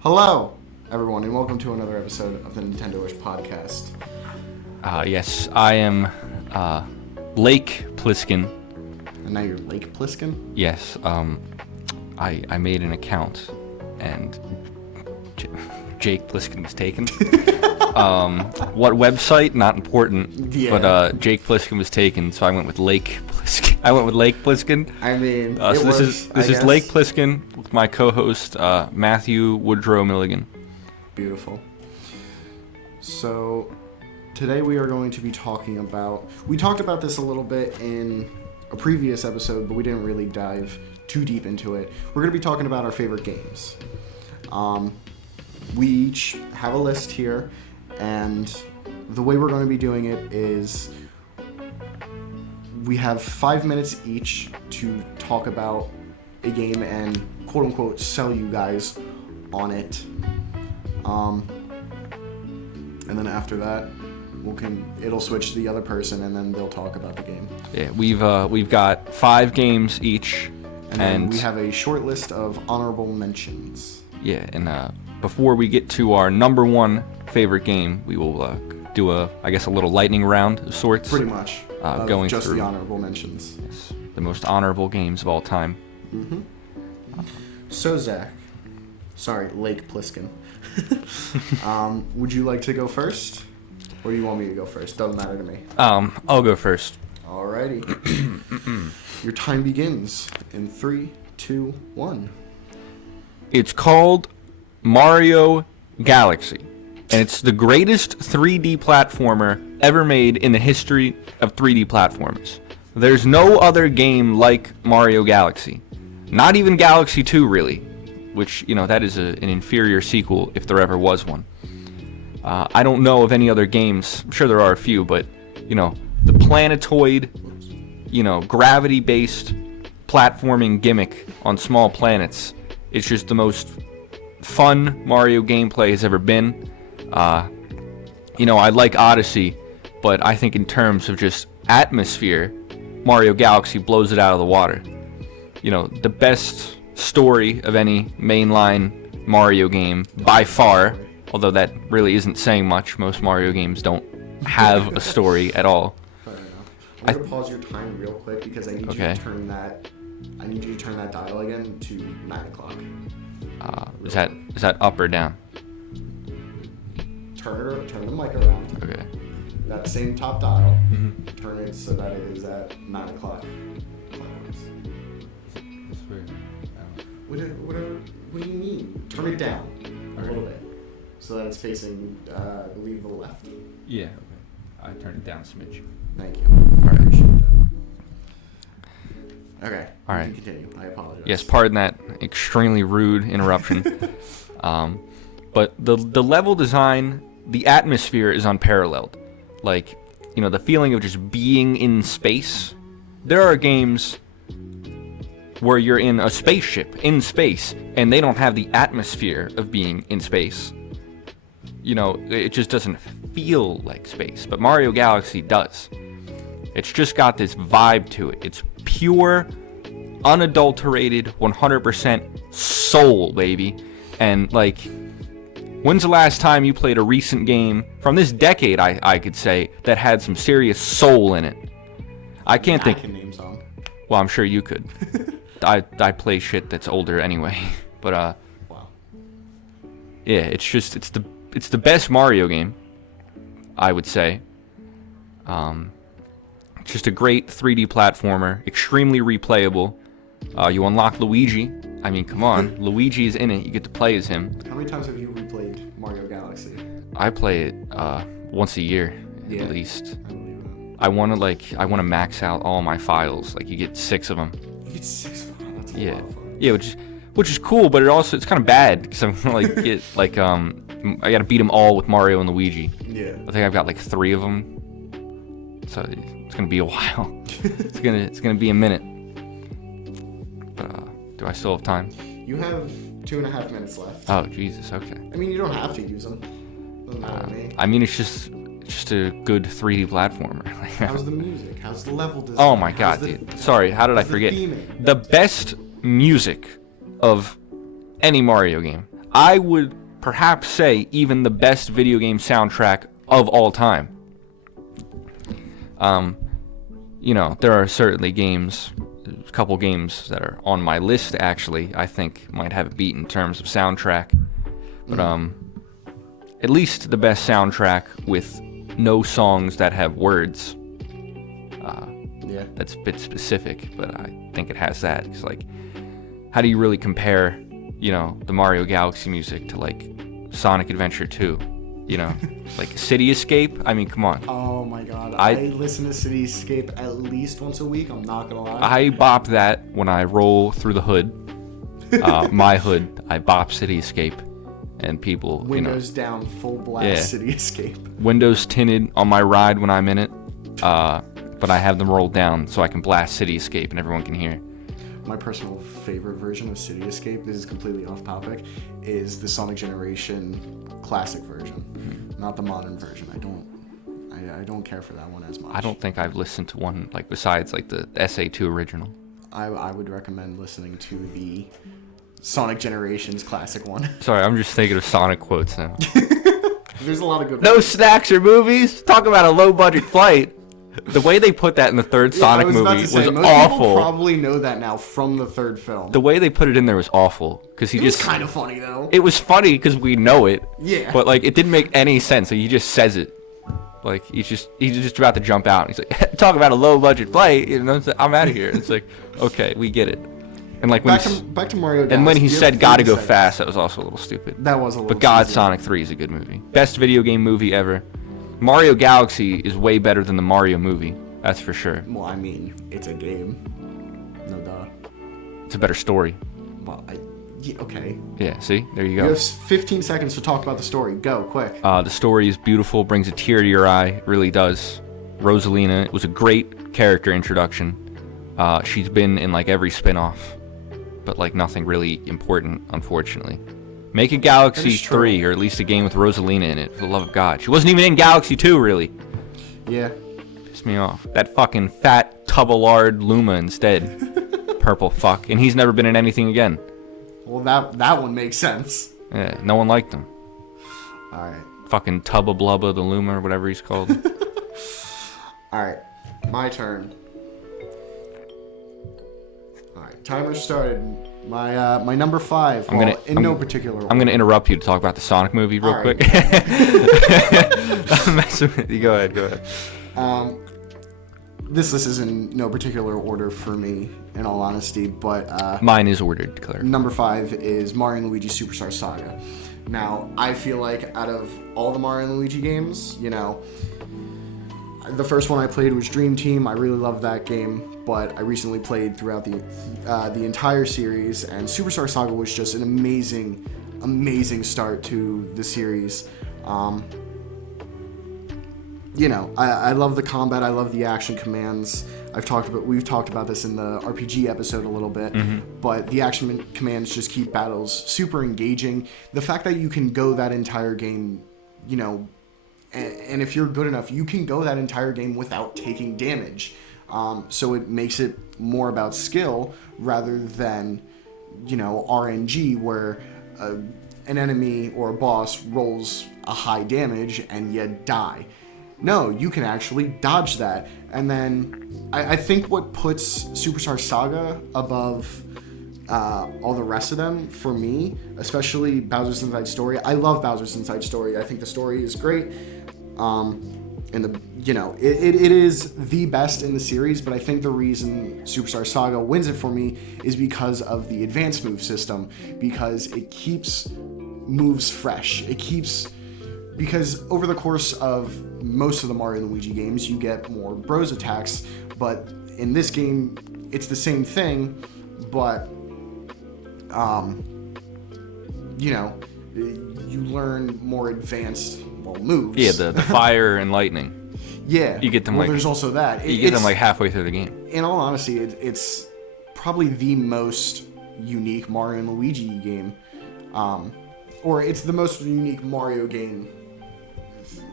Hello, everyone, and welcome to another episode of the Nintendoish podcast. Yes, I am Lake Pliskin. And now you're Lake Pliskin? Yes, I made an account, and Jake Pliskin was taken. What website? Not important. Yeah. But Jake Pliskin was taken, so I went with Lake Pliskin. I mean, so this is Lake Pliskin with my co-host Matthew Woodrow Milligan. Beautiful. So today we are going to be talking about. We talked about this a little bit in a previous episode, but we didn't really dive too deep into it. We're going to be talking about our favorite games. We each have a list here, and the way we're going to be doing it is we have 5 minutes each to talk about a game and quote-unquote sell you guys on it. And then after that, it'll switch to the other person, and then they'll talk about the game. Yeah, we've got 5 games each, and then we have a short list of honorable mentions. Yeah, and before we get to our number one favorite game, we will do a little lightning round of sorts. Pretty much. Going just through the honorable mentions. Yes, the most honorable games of all time. Mm-hmm. So Zach, sorry, Lake Pliskin. Would you like to go first, or do you want me to go first? Doesn't matter to me. I'll go first. Alrighty. Your time begins in 3, 2, 1. It's called Mario Galaxy, and it's the greatest 3D platformer ever made in the history of 3D platformers. There's no other game like Mario Galaxy. Not even Galaxy 2, really, which, that is an inferior sequel if there ever was one. I don't know of any other games. I'm sure there are a few, but, the planetoid, gravity-based platforming gimmick on small planets, it's just the most fun Mario gameplay has ever been. I like Odyssey, but I think in terms of just atmosphere, Mario Galaxy blows it out of the water. The best story of any mainline Mario game by far, although that really isn't saying much. Most Mario games don't have a story at all. Fair enough. I'm going to pause your time real quick because I need you to turn that dial again to 9 o'clock. Is that up or down? Turn the mic around. Okay. That same top dial. Mm-hmm. Turn it so that it is at 9 o'clock. That's weird. What do you mean? Turn it down a little bit so that it's facing, I believe, the left. Yeah. Okay. I turned it down a smidge. Thank you. I appreciate that. Okay. All right. You can continue. I apologize. Yes, pardon that extremely rude interruption. But the level design, the atmosphere is unparalleled. Like, the feeling of just being in space. There are games where you're in a spaceship in space, and they don't have the atmosphere of being in space. It just doesn't feel like space. But Mario Galaxy does. It's just got this vibe to it. It's pure, unadulterated, 100% soul, baby. And, when's the last time you played a recent game from this decade, I could say, that had some serious soul in it? I can't think. I can name some. Well, I'm sure you could. I play shit that's older anyway. But wow. Yeah, it's the best Mario game, I would say. It's just a great 3D platformer, extremely replayable. You unlock Luigi. I mean, come on, Luigi is in it. You get to play as him. How many times have you replayed Mario Galaxy? I play it once a year at least. I believe that. I want to max out all my files. You get 6 of them. You get 6 of them. That's a lot of fun. Yeah, which is cool, but it's kind of bad because I'm gonna get I gotta beat them all with Mario and Luigi. Yeah. I think I've got 3 of them, so it's gonna be a while. it's gonna be a minute. But do I still have time? You have 2.5 minutes left. Oh Jesus, okay. I mean, you don't have to use them. Doesn't matter to me. I mean, it's just a good 3D platformer. How's the music? How's the level design? Oh my god, dude. Sorry, how did I forget? The best music of any Mario game. I would perhaps say even the best video game soundtrack of all time. You know, there are certainly games, a couple games that are on my list actually, I think might have it beat in terms of soundtrack. But at least the best soundtrack with no songs that have words. Yeah. That's a bit specific, but I think it has that. It's like, how do you really compare, you know, the Mario Galaxy music to like Sonic Adventure 2? You know, like City Escape. I mean, come on. Oh my god. I listen to Cityscape at least once a week. I'm not gonna lie. I bop that when I roll through the hood. My hood. I bop Cityscape, and people. Windows down, full blast. Yeah. Cityscape. Windows tinted on my ride when I'm in it, but I have them rolled down so I can blast Cityscape and everyone can hear. My personal favorite version of Cityscape, this is completely off topic, is the Sonic Generation classic version, not the modern version. I don't care for that one as much. I don't think I've listened to one like besides like the SA2 original. I would recommend listening to the Sonic Generations classic one. Sorry, I'm just thinking of Sonic quotes now. There's a lot of good No ones. snacks or movies? Talk about a low budget flight. The way they put that in the third Sonic movie was most awful. People probably know that now from the third film. The way they put it in there was awful because It was kind of funny though. It was funny because we know it. Yeah. But like it didn't make any sense. Like, he just says it. Like he's just about to jump out. And he's like, talk about a low budget flight. You know, it's like, I'm out of here. It's like, okay, we get it. And like when back to Mario. and when he Galaxy, said "gotta go 30 seconds. fast," that was also a little stupid. That was a little. But God, cheesy. Sonic 3 is a good movie. Best video game movie ever. Mario Galaxy is way better than the Mario movie. That's for sure. Well, I mean, it's a game. No duh. It's a better story. Well, yeah, okay. Yeah, see? There you You go. have 15 seconds to talk about the story. Go, quick. The story is beautiful, brings a tear to your eye. It really does. Rosalina was a great character introduction. She's been in like every spin-off, but like nothing really important, unfortunately. Make a Galaxy 3, or at least a game with Rosalina in it, for the love of God. She wasn't even in Galaxy 2, really. Yeah. Pissed me off. That fucking fat tub-o-lard Luma instead. Purple fuck. And he's never been in anything again. Well, that one makes sense. Yeah, no one liked him. Alright. Fucking Tubba Blubba the Luma, or whatever he's called. Alright. My turn. Alright. Timer started. My number 5. No particular order. I'm gonna interrupt you to talk about the Sonic movie real Alright. quick. I'm messing with you. Go ahead. This list is in no particular order for me, in all honesty, but Mine is ordered, Claire. number 5 is Mario and Luigi Superstar Saga. Now, I feel like out of all the Mario and Luigi games, you know, the first one I played was Dream Team. I really loved that game, but I recently played throughout the entire series, and Superstar Saga was just an amazing start to the series. You know, I love the combat. I love the action commands. We've talked about this in the RPG episode a little bit, but the action commands just keep battles super engaging. The fact that you can go that entire game, you know, and if you're good enough, you can go that entire game without taking damage. So it makes it more about skill rather than, you know, RNG where an enemy or a boss rolls a high damage and you die. No, you can actually dodge that. And then I think what puts Superstar Saga above all the rest of them, for me, especially Bowser's Inside Story. I love Bowser's Inside Story. I think the story is great. And it is the best in the series, but I think the reason Superstar Saga wins it for me is because of the advanced move system, because it keeps moves fresh. Because over the course of most of the Mario and Luigi games, you get more bros attacks, but in this game, it's the same thing, but, you know, you learn more advanced, moves. Yeah, the fire and lightning. Yeah. You get them there's also that. You get them like halfway through the game. In all honesty, it's probably the most unique Mario and Luigi game. Or it's the most unique Mario game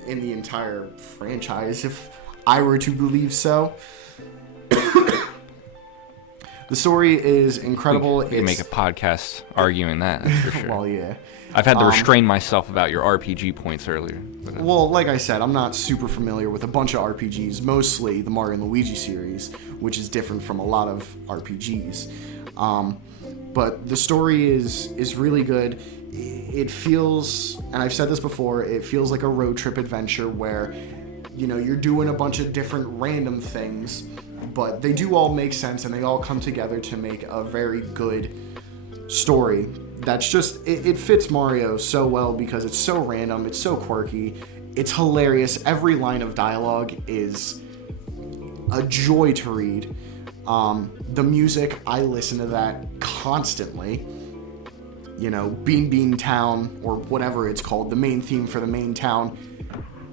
in the entire franchise, if I were to believe so. The story is incredible. We can make a podcast arguing that, that's for sure. Well, yeah. I've had to restrain myself about your RPG points earlier. But, Well, like I said, I'm not super familiar with a bunch of RPGs, mostly the Mario and Luigi series, which is different from a lot of RPGs. But the story is really good. It feels, and I've said this before, it feels like a road trip adventure where, you're doing a bunch of different random things, but they do all make sense and they all come together to make a very good story. That's just, it fits Mario so well because it's so random, it's so quirky, it's hilarious. Every line of dialogue is a joy to read. The music, I listen to that constantly. Bean Bean Town, or whatever it's called, the main theme for the main town,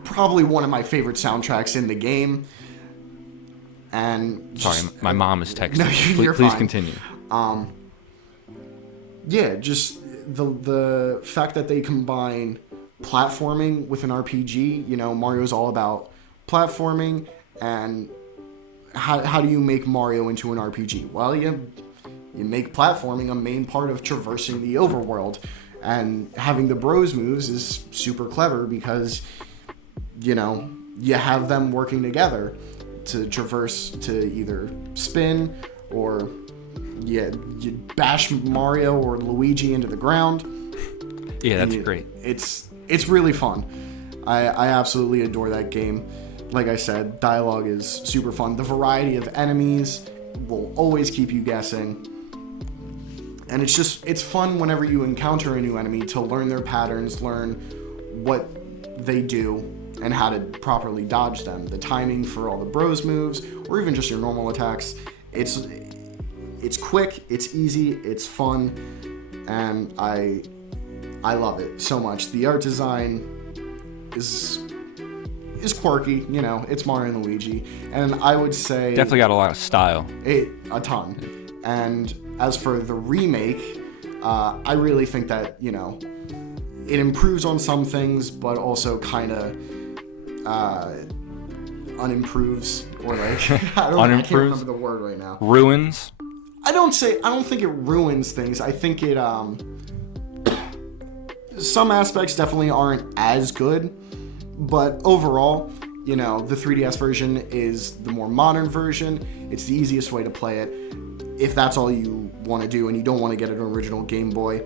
probably one of my favorite soundtracks in the game. And sorry, my mom is texting. No, you're Please fine. continue. Yeah, just the fact that they combine platforming with an RPG. Mario's all about platforming, and how do you make Mario into an RPG? Well, you make platforming a main part of traversing the overworld, and having the bros moves is super clever because you have them working together to traverse, to either spin or you bash Mario or Luigi into the ground. Yeah, that's great. It's really fun. I absolutely adore that game. Like I said, dialogue is super fun. The variety of enemies will always keep you guessing. And it's fun whenever you encounter a new enemy to learn their patterns, learn what they do, and how to properly dodge them. The timing for all the bros moves, or even just your normal attacks. It's quick, it's easy, it's fun, and I love it so much. The art design is quirky, it's Mario and Luigi, and I would say Definitely got a lot of style. a ton. And as for the remake, I really think that it improves on some things, but also kind of unimproves, or like I can't remember the word right now. Ruins. I don't think it ruins things. I think it some aspects definitely aren't as good, but overall, the 3DS version is the more modern version. It's the easiest way to play it. If that's all you want to do and you don't want to get an original Game Boy,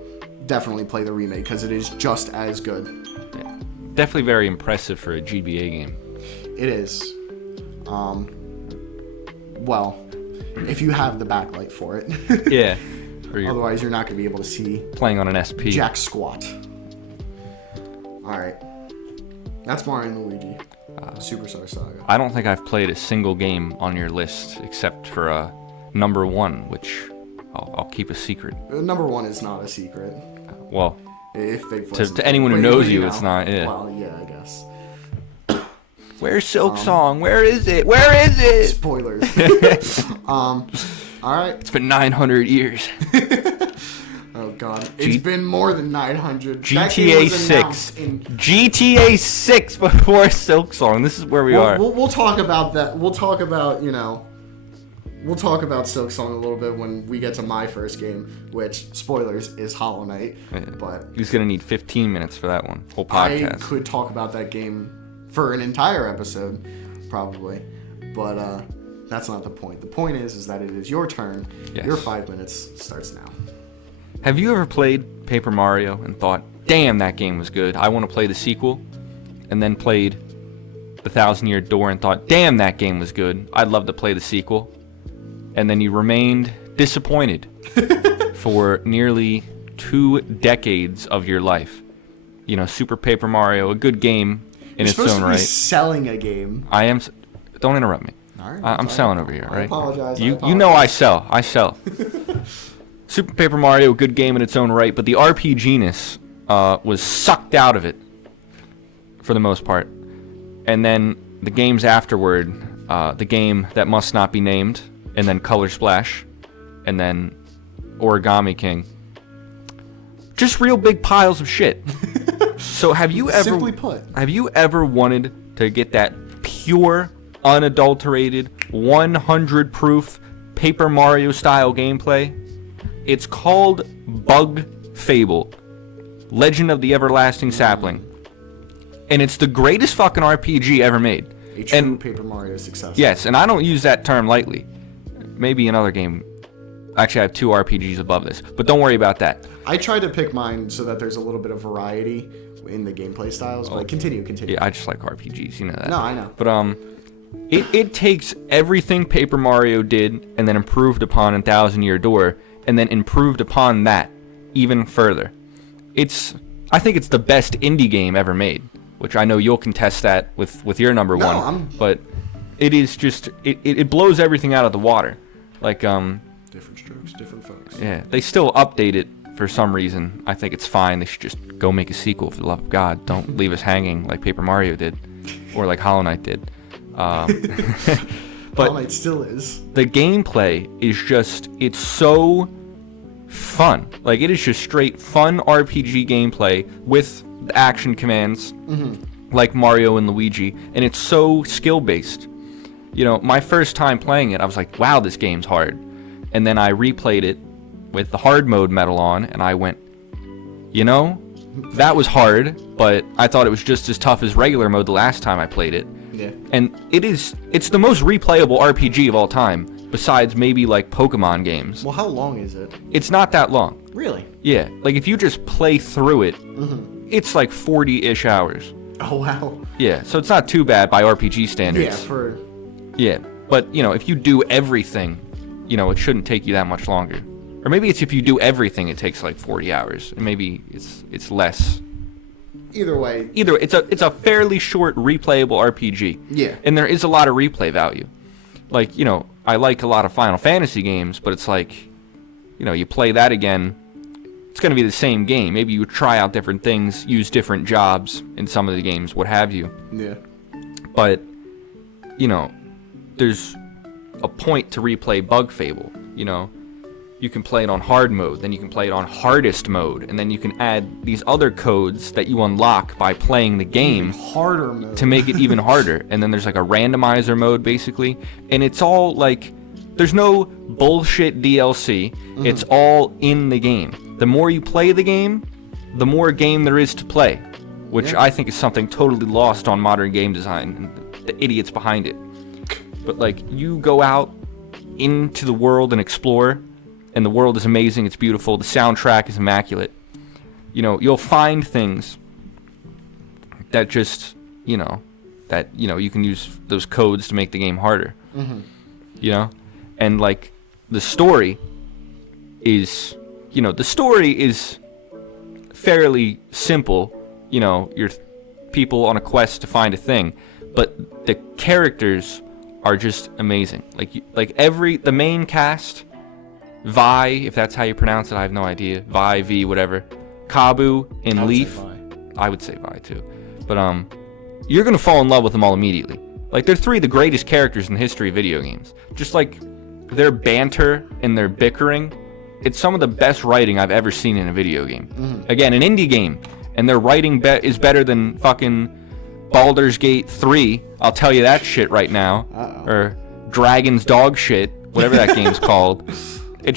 definitely play the remake because it is just as good. Yeah. Definitely very impressive for a GBA game. It is. Well, if you have the backlight for it. Yeah. Otherwise, you're not going to be able to see playing on an SP. Jack squat. All right. That's Mario and Luigi. Superstar Saga. I don't think I've played a single game on your list except for number 1, which I'll keep a secret. Number 1 is not a secret. Well, if they've to anyone who knows you, it's not. Yeah. Well, yeah, I guess. Where's Silk Song? Where is it? Where is it? Spoilers. All right. It's been 900 years. Oh God, it's been more than 900. GTA 6. GTA 6 before Silk Song. This is where we are. We'll talk about that. We'll talk about We'll talk about Silk Song a little bit when we get to my first game, which, spoilers, is Hollow Knight. Yeah. But he's gonna need 15 minutes for that one. Whole podcast. I could talk about that game for an entire episode, probably. But that's not the point. The point is that it is your turn. Yes. Your 5 minutes starts now. Have you ever played Paper Mario and thought, damn, that game was good, I want to play the sequel? And then played The Thousand Year Door and thought, damn, that game was good, I'd love to play the sequel? And then you remained disappointed for nearly 2 decades of your life. Super Paper Mario, a good game in its own right. You're supposed to be selling a game. I am. Don't interrupt me. All right, I'm selling over here, right? I apologize. You know I sell. Super Paper Mario, a good game in its own right, but the RPGness was sucked out of it for the most part. And then the games afterward, the game that must not be named, and then Color Splash, and then Origami King. Just real big piles of shit. So have you ever wanted to get that pure, unadulterated, 100 proof Paper Mario style gameplay. It's called Bug Fable, Legend of the Everlasting Sapling. And it's the greatest fucking RPG ever made. A true Paper Mario success. Yes, and I don't use that term lightly. Maybe another game. Actually, I have 2 RPGs above this, but don't worry about that. I tried to pick mine so that there's a little bit of variety in the gameplay styles, but continue. Yeah, I just like RPGs, you know that. No, I know. But it takes everything Paper Mario did and then improved upon in Thousand Year Door, and then improved upon that even further. I think it's the best indie game ever made, which I know you'll contest that with your number one. But it is just it blows everything out of the water. Like different strokes, different folks. Yeah, they still update it for some reason. I think it's fine. They should just go make a sequel for the love of God. Don't leave us hanging like Paper Mario did, or like Hollow Knight did. But Hollow Knight still is. The gameplay is just, it's so fun. Like, it is just straight fun RPG gameplay with action commands, like Mario and Luigi, and it's so skill-based. You know, my first time playing it, I was like, wow, this game's hard. And then I replayed it with the hard mode metal on, and I went, you know, that was hard, but I thought it was just as tough as regular mode the last time I played it. Yeah. And it's the most replayable RPG of all time, besides maybe like Pokemon games. Well, how long is it? It's not that long. Really? Yeah. Like if you just play through it, it's like 40-ish hours. Oh, wow. Yeah, so it's not too bad by RPG standards. Yeah, Yeah, but, you know, if you do everything, you know, it shouldn't take you that much longer. Or maybe it's if you do everything, it takes like 40 hours. And maybe it's less. Either way. It's a fairly short, replayable RPG. Yeah. And there is a lot of replay value. Like, you know, I like a lot of Final Fantasy games, but it's like, you know, you play that again, it's going to be the same game. Maybe you try out different things, use different jobs in some of the games, what have you. Yeah. But, you know, there's a point to replay Bug Fable, you know. You can play it on hard mode, then you can play it on hardest mode, and then you can add these other codes that you unlock by playing the game harder mode to make it even harder. And then there's like a randomizer mode basically, and it's all like, there's no bullshit DLC. It's all in the game. The more you play the game, the more game there is to play, which I think is something totally lost on modern game design and the idiots behind it. But like, you go out into the world and explore, and the world is amazing, it's beautiful, the soundtrack is immaculate. You know, you'll find things that just, you know, you can use those codes to make the game harder. You know? And like, the story is fairly simple. You know, you're people on a quest to find a thing. But the characters are just amazing. The main cast, Vi, if that's how you pronounce it, I have no idea. Vi, V, whatever. Kabu and Leaf. I would say Vi too. But you're gonna fall in love with them all immediately. Like, they're 3 of the greatest characters in the history of video games. Just like their banter and their bickering, it's some of the best writing I've ever seen in a video game. Again, an indie game, and their writing is better than fucking Baldur's Gate 3. I'll tell you that shit right now. Or Dragon's Dog Shit, whatever that game's called. It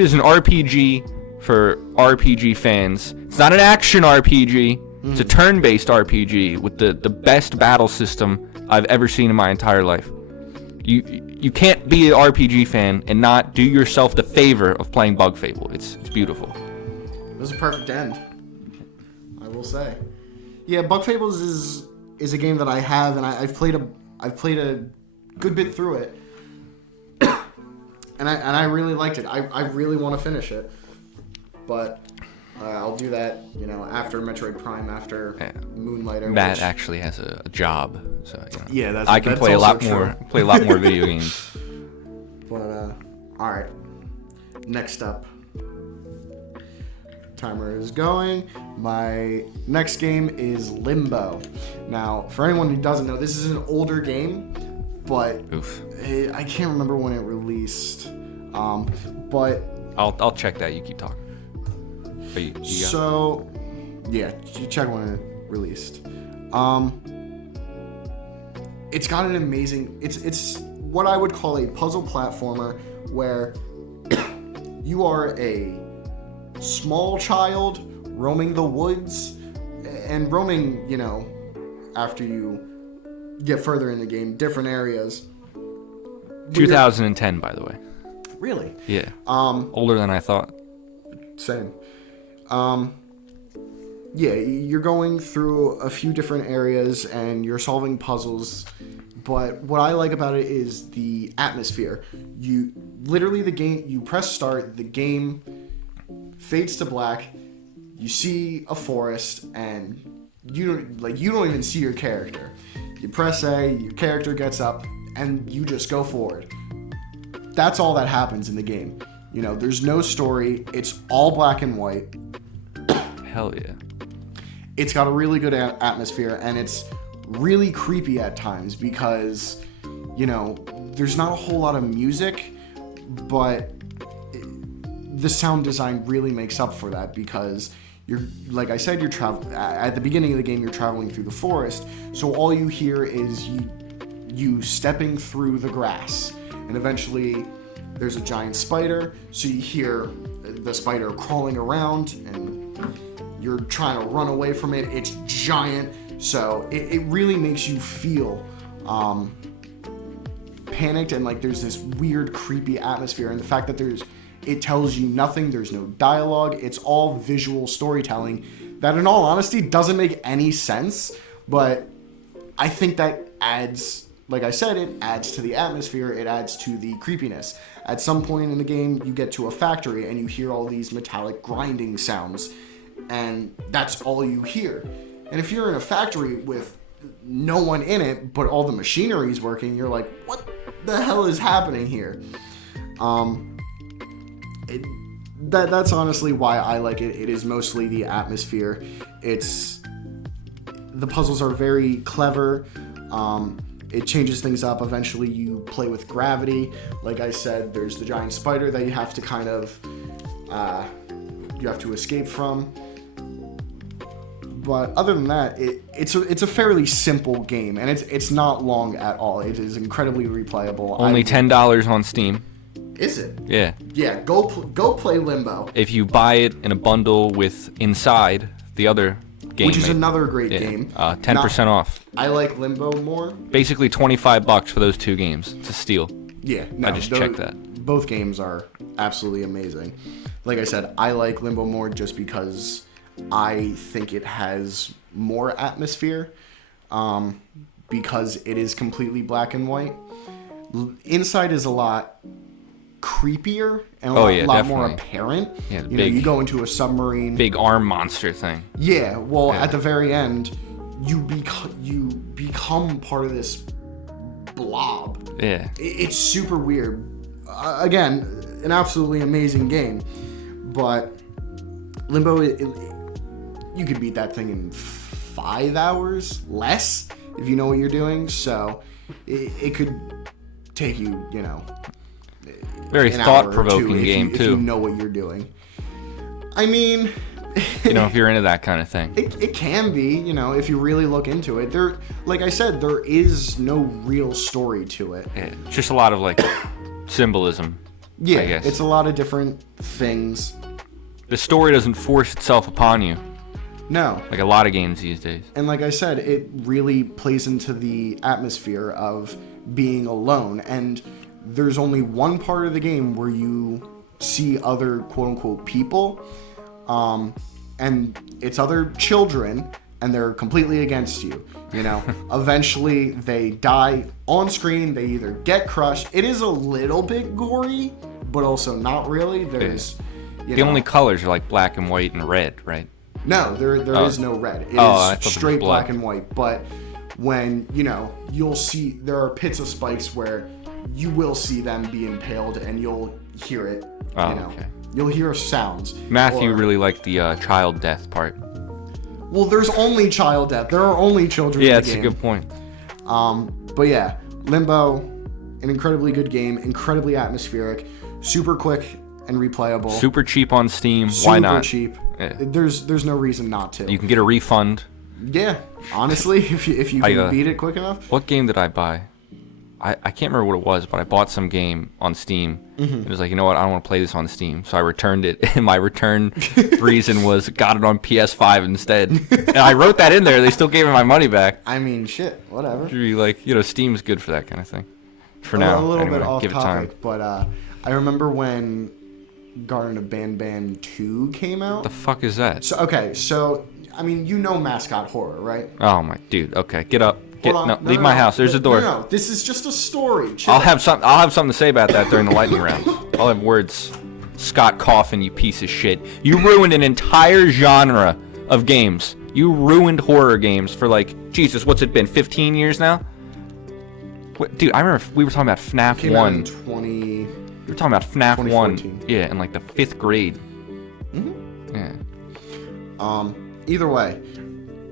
is an RPG for RPG fans. It's not an action RPG. It's a turn-based RPG with the best battle system I've ever seen in my entire life. You can't be an RPG fan and not do yourself the favor of playing Bug Fable. It's beautiful. It was a perfect end, I will say. Yeah, Bug Fables is a game that I have, and I've played a good bit through it. And I really liked it. I really want to finish it, but I'll do that, you know, after Metroid Prime, after Moonlighter. Matt actually has a job, so you know, I can play a lot more video games. But all right, next up, timer is going. My next game is Limbo. Now, for anyone who doesn't know, this is an older game. But I can't remember when it released. But I'll check that. You keep talking. You check when it released. It's got an amazing. It's what I would call a puzzle platformer where you are a small child roaming the woods and roaming, after you get further in the game, different areas. 2010, by the way. Really? Yeah. Older than I thought. Same. Yeah, you're going through a few different areas and you're solving puzzles. But what I like about it is the atmosphere. You literally you press start, the game fades to black. You see a forest, and you don't even see your character. You press A, your character gets up, and you just go forward. That's all that happens in the game. There's no story. It's all black and white. Hell yeah. It's got a really good atmosphere, and it's really creepy at times because, there's not a whole lot of music, but the sound design really makes up for that because like I said, at the beginning of the game, you're traveling through the forest, so all you hear is you stepping through the grass, and eventually there's a giant spider, so you hear the spider crawling around, and you're trying to run away from it. It's giant, so it really makes you feel panicked, and like there's this weird, creepy atmosphere, and the fact that it tells you nothing, there's no dialogue, it's all visual storytelling that, in all honesty, doesn't make any sense, but I think that adds, like I said, it adds to the atmosphere, it adds to the creepiness. At some point in the game, you get to a factory and you hear all these metallic grinding sounds, and that's all you hear. And if you're in a factory with no one in it, but all the machinery is working, you're like, what the hell is happening here? That's honestly why I like it. It is mostly the atmosphere. The puzzles are very clever. It changes things up. Eventually you play with gravity. Like I said, there's the giant spider that you have to kind of escape from. But other than that, it's a fairly simple game, and it's not long at all. It is incredibly replayable. Only $10 on Steam. Is it? Yeah. Yeah, go play Limbo. If you buy it in a bundle with Inside, the other game, which is another great game. 10% off. I like Limbo more. Basically $25 for those two games. It's a steal. Yeah, no, I just checked that. Both games are absolutely amazing. Like I said, I like Limbo more just because I think it has more atmosphere, because it is completely black and white. Inside is a lot creepier and a lot more apparent. Yeah, you go into a submarine, big arm monster thing. Yeah, well, at the very end, you become part of this blob. Yeah, it's super weird. Again, an absolutely amazing game, but Limbo, you could beat that thing in 5 hours less if you know what you're doing. So it could take you, very thought-provoking game if you know what you're doing. I mean, if you're into that kind of thing, it can be, if you really look into it. Like I said, there is no real story to it. Yeah, it's just a lot of symbolism. Yeah, I guess. It's a lot of different things. The story doesn't force itself upon you. No. Like a lot of games these days. And like I said, it really plays into the atmosphere of being alone. And there's only one part of the game where you see other quote-unquote people. And it's other children, and they're completely against you. Eventually, they die on screen. They either get crushed. It is a little bit gory, but also not really. There's... The only colors are black and white and red, right? No, there is no red. It is straight black and white. But when, you'll see, there are pits of spikes where you will see them be impaled and you'll hear it. Okay. You'll hear sounds. Matthew really liked the child death part. Well, there's only child death. There are only children in the game. Yeah, that's a good point. But yeah, Limbo, an incredibly good game, incredibly atmospheric, super quick and replayable. Super cheap on Steam. Why not? Super cheap. Yeah. There's no reason not to. You can get a refund. Yeah, honestly, if you can beat it quick enough. What game did I buy? I can't remember what it was, but I bought some game on Steam. It was like, you know what, I don't want to play this on Steam. So I returned it, and my return reason was got it on PS5 instead. And I wrote that in there. They still gave me my money back. I mean, shit, whatever. Should be like, Steam's good for that kind of thing. For A now, little anyway, bit off give it time. topic, but I remember when Garden of Banban 2 came out. The fuck is that? So I mean, you know mascot horror, right? Oh my dude. Okay, get up. Hold on. No, leave my house. There's a door. No, this is just a story. Chill. I'll have something to say about that during the lightning round. I'll have words. Scott Coffin, you piece of shit. You ruined an entire genre of games. You ruined horror games for like, Jesus, what's it been? 15 years now? What, dude, I remember we were talking about FNAF Came 1. out in 20. We were talking about FNAF 2014. 1. Yeah, in like the 5th grade. Yeah. Either way,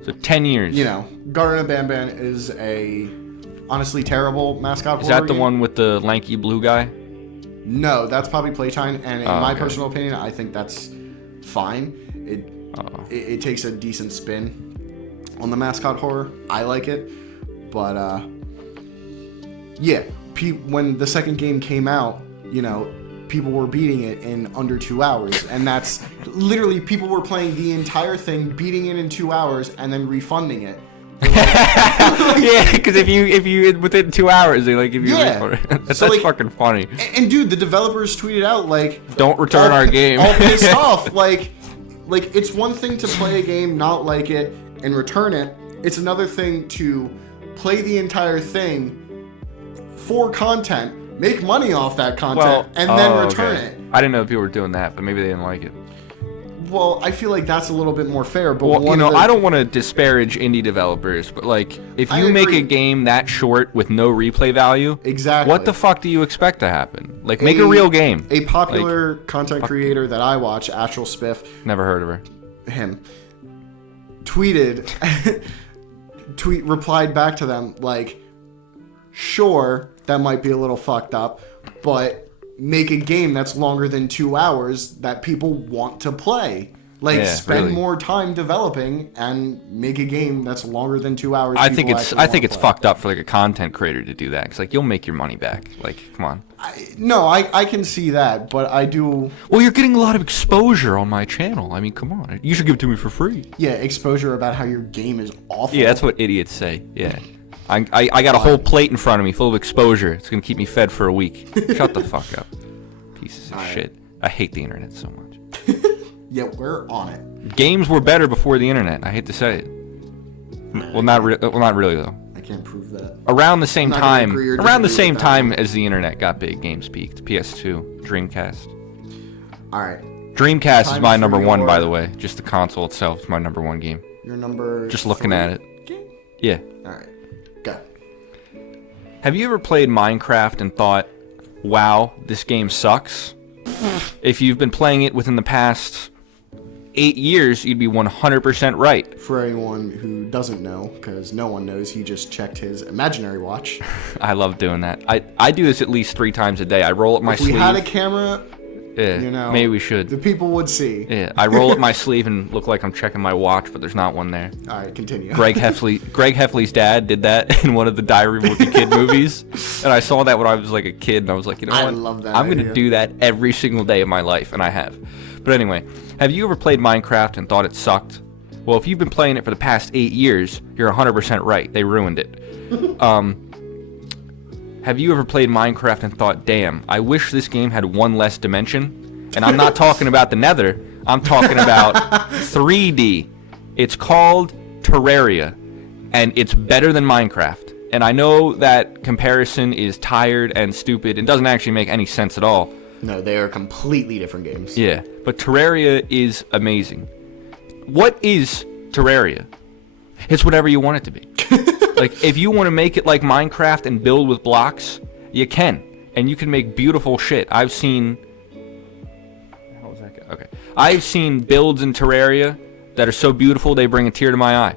So 10 years. you know, Garden of Banban is a honestly terrible mascot Is horror that the game. one with the lanky blue guy? No, that's probably Playtime, and in my okay. personal opinion, I think that's fine. It takes a decent spin on the mascot horror. I like it, but yeah, when the second game came out, you know, people were beating it in under 2 hours, and that's literally people were playing the entire thing, beating it in 2 hours, and then refunding it. Yeah, because if you within 2 hours they like give you Yeah. a refund. That's So, like, fucking funny. And dude, the developers tweeted out like, Don't return our game. all pissed off. Like it's one thing to play a game, not like it, and return it. It's another thing to play the entire thing for content, make money off that content, and then return it. I didn't know people were doing that, but maybe they didn't like it. Well, I feel like that's a little bit more fair. But Well, I don't want to disparage indie developers, but like, if I you make agree. a game that short with no replay value, Exactly. what the fuck do you expect to happen? Like, make a real game. A popular content creator that I watch, Astral Spiff, Never heard of her. him, replied back to them like, sure, that might be a little fucked up, but make a game that's longer than 2 hours that people want to play. Like, Yeah, spend really. more time developing and make a game that's longer than 2 hours. I think people it's actually wanna play. fucked up for like a content creator to do that. Cause like you'll make your money back. Like, come on. I can see that, but I do. Well, you're getting a lot of exposure on my channel. I mean, come on. You should give it to me for free. Yeah, exposure about how your game is awful. Yeah, that's what idiots say. Yeah. I got a whole plate in front of me full of exposure. It's gonna keep me fed for a week. Shut the fuck up. Pieces of shit. I hate the internet so much. Yeah, we're on it. Games were better before the internet. I hate to say it. Well, not really though. I can't prove that. Around the same I'm not gonna time, agree or around the disagree same with that time one. as the internet got big, games peaked. PS2, Dreamcast. All right, Dreamcast is Time my for number one, by your- the way. Just the console itself is my number one game. your number. Just looking at it. Game? Yeah. All right, go. Have you ever played Minecraft and thought, wow, this game sucks? If you've been playing it within the past 8 years, you'd be 100% right. For anyone who doesn't know, because no one knows, he just checked his imaginary watch. I love doing that. I do this at least 3 times a day. I roll up my If we sleeve. had a camera, Yeah, you know, maybe we should. The people would see. Yeah, I roll up my sleeve and look like I'm checking my watch, but there's not one there. All right, continue. Greg Heffley's dad did that in one of the Diary of a Wicked Kid movies, and I saw that when I was like a kid, and I was like, you know I what? love that I'm gonna idea. do that every single day of my life, and I have. But anyway, have you ever played Minecraft and thought it sucked? Well, if you've been playing it for the past 8 years, you're 100% right. They ruined it. Have you ever played Minecraft and thought, damn, I wish this game had one less dimension? And I'm not talking about the Nether. I'm talking about 3D. It's called Terraria, and it's better than Minecraft. And I know that comparison is tired and stupid and doesn't actually make any sense at all. No, they are completely different games. Yeah, but Terraria is amazing. What is Terraria? It's whatever you want it to be. Like, if you want to make it like Minecraft and build with blocks, you can. And you can make beautiful shit. I've seen... How was that go? Okay. I've seen builds in Terraria that are so beautiful they bring a tear to my eye.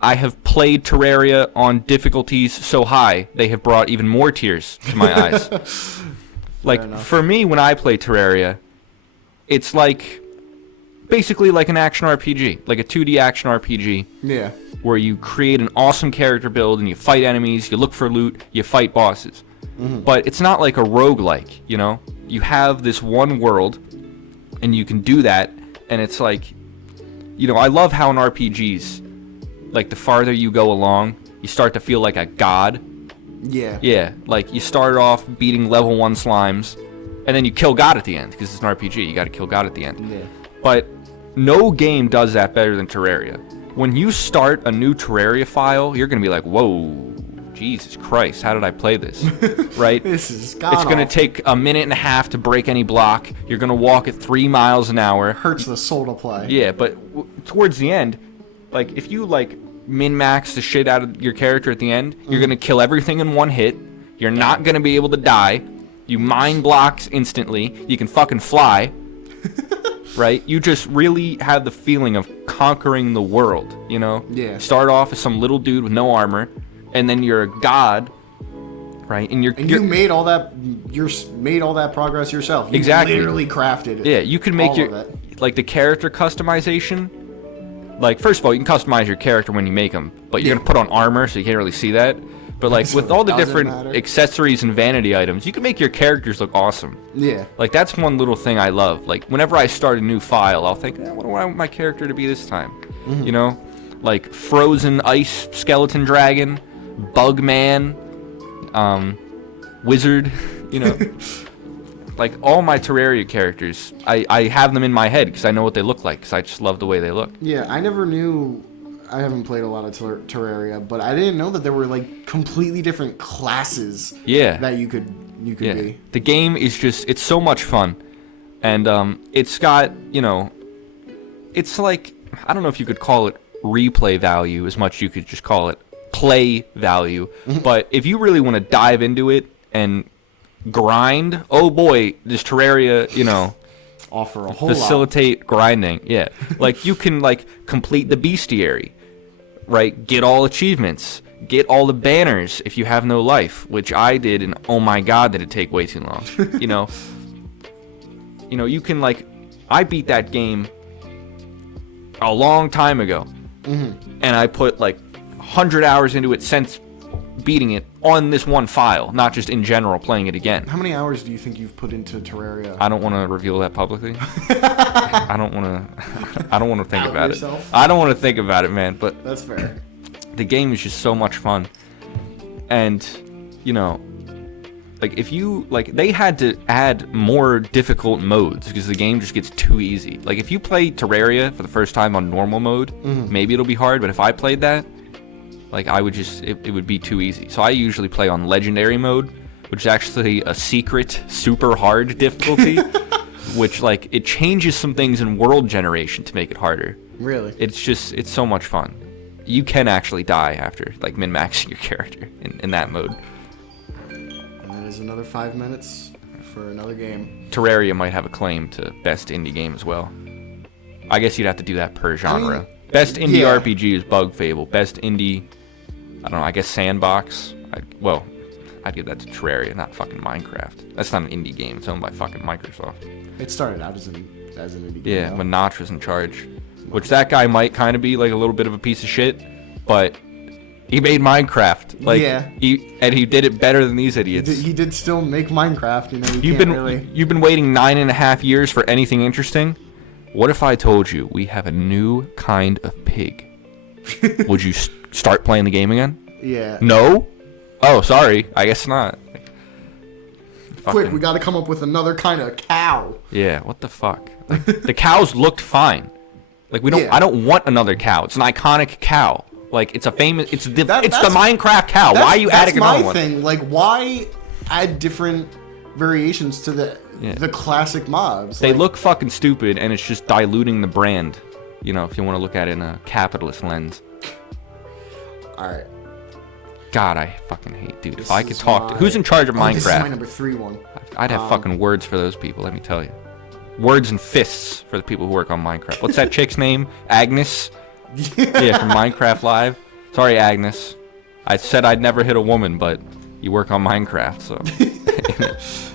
I have played Terraria on difficulties so high they have brought even more tears to my eyes. Like, enough. for me, when I play Terraria, it's like... basically like an action RPG. Like a 2D action RPG. Yeah. where you create an awesome character build and you fight enemies, you look for loot, you fight bosses. But it's not like a roguelike, you know? You have this one world, and you can do that, and it's like, you know, I love how in RPGs, like, the farther you go along, you start to feel like a god. Yeah. Yeah, like, you start off beating level 1 slimes, and then you kill God at the end, because it's an RPG, you gotta kill God at the end. Yeah. But no game does that better than Terraria. When you start a new Terraria file, you're gonna be like, whoa, Jesus Christ, how did I play this? Right? This is It's going to take a minute and a half to break any block. You're going to walk at 3 miles an hour. Hurts the soul to play. Yeah, but towards the end, like, if you, like, min-max the shit out of your character at the end, you're going to kill everything in one hit. You're not going to be able to die. You mine blocks instantly. You can fucking fly. Right? You just really have the feeling of conquering the world, you know? Yeah. Start off as some little dude with no armor. And then you're a god, right? And you made all that. You made all that progress yourself. You exactly. Literally crafted it. Yeah, you can make like the character customization. Like, first of all, you can customize your character when you make them, but you're gonna put on armor, so you can't really see that. But like So with all the different matter. accessories and vanity items, you can make your characters look awesome. Yeah. Like, that's one little thing I love. Like, whenever I start a new file, I'll think, what do I want my character to be this time? You know, like frozen ice skeleton dragon. Bugman, Wizard, you know, like all my Terraria characters, I have them in my head because I know what they look like because I just love the way they look. Yeah, I never knew. I haven't played a lot of Terraria, but I didn't know that there were like completely different classes. Yeah. That you could be. The game is just, it's so much fun, and it's got, you know, it's like, I don't know if you could call it replay value as much as you could just call it play value. But if you really want to dive into it and grind, oh boy, does Terraria, you know, offer a whole facilitate grinding. Yeah. Like, you can, like, complete the bestiary, right? Get all achievements, get all the banners if you have no life, which I did, and oh my god, did it take way too long. You know, you can, like, I beat that game a long time ago, and I put like 100 hours into it since beating it on this one file, not just in general playing it again. How many hours do you think you've put into Terraria? I don't want to reveal that publicly. I don't want to think about yourself? it. I don't want to think about it, man, but That's fair. the game is just so much fun. And, you know, like, if you, like, they had to add more difficult modes because the game just gets too easy. Like, if you play Terraria for the first time on normal mode, maybe it'll be hard, but if I played that, like, I would just, it would be too easy. So I usually play on legendary mode, which is actually a secret, super hard difficulty, which, like, it changes some things in world generation to make it harder. Really? It's just, it's so much fun. You can actually die after, like, min-maxing your character in that mode. And that is another 5 minutes for another game. Terraria might have a claim to best indie game as well. I guess you'd have to do that per genre. I mean, best indie yeah. RPG is Bug Fable. Best indie, I don't know, I guess Sandbox. I'd give that to Terraria, not fucking Minecraft. That's not an indie game. It's owned by fucking Microsoft. It started out as an indie game. Yeah, though. when Notch was in charge. Which that guy might kind of be like a little bit of a piece of shit, but he made Minecraft. Like, yeah. He did it better than these idiots. He did still make Minecraft. You know, You've been waiting 9.5 years for anything interesting. What if I told you we have a new kind of pig? Would you start playing the game again? Yeah. No? Oh, sorry. I guess not. Quick, we gotta come up with another kind of cow. Yeah, what the fuck? Like, the cows looked fine. Like, we don't. Yeah. I don't want another cow. It's an iconic cow. Like, it's a famous. It's the Minecraft cow. Why are you adding another one? That's my thing. Like, why add different variations to the classic mobs? They like, look fucking stupid, and it's just diluting the brand. You know, if you want to look at it in a capitalist lens. All right. God, I fucking hate, dude. This if I could talk to... Who's in charge of Minecraft? This is my number 3 one. I'd have fucking words for those people, let me tell you. Words and fists for the people who work on Minecraft. What's that chick's name? Agnes? Yeah, from Minecraft Live. Sorry, Agnes. I said I'd never hit a woman, but you work on Minecraft, so...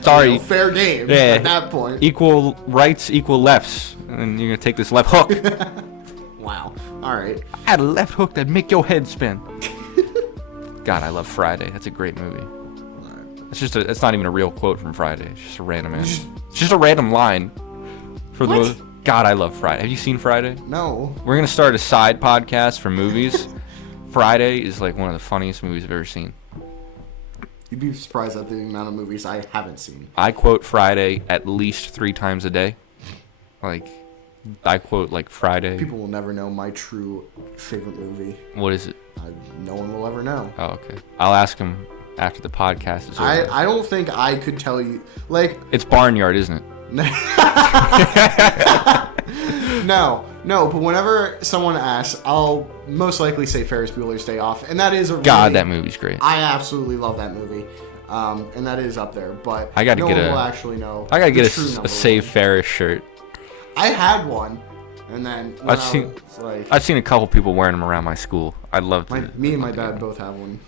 Sorry. You know, fair game at that point. Equal rights, equal lefts. And you're going to take this left hook. Wow. All right. I had a left hook that'd make your head spin. God, I love Friday. That's a great movie. It's not even a real quote from Friday. It's just a random it's just a random line. God, I love Friday. Have you seen Friday? No. We're gonna start a side podcast for movies. Friday is like one of the funniest movies I've ever seen. You'd be surprised at the amount of movies I haven't seen. I quote Friday at least 3 times a day. Like, I quote like Friday. People will never know my true favorite movie. What is it? No one will ever know. Oh, okay. I'll ask him after the podcast is over. I don't think I could tell you. Like, it's Barnyard, isn't it? No, but whenever someone asks, I'll most likely say Ferris Bueller's Day Off, and that is a God, that movie's great. I absolutely love that movie, and that is up there. But I gotta no get one a. will actually know. I gotta get a Save Ferris shirt. I had one, and then I've seen a couple people wearing them around my school. I'd love to. Me and my dad both have one.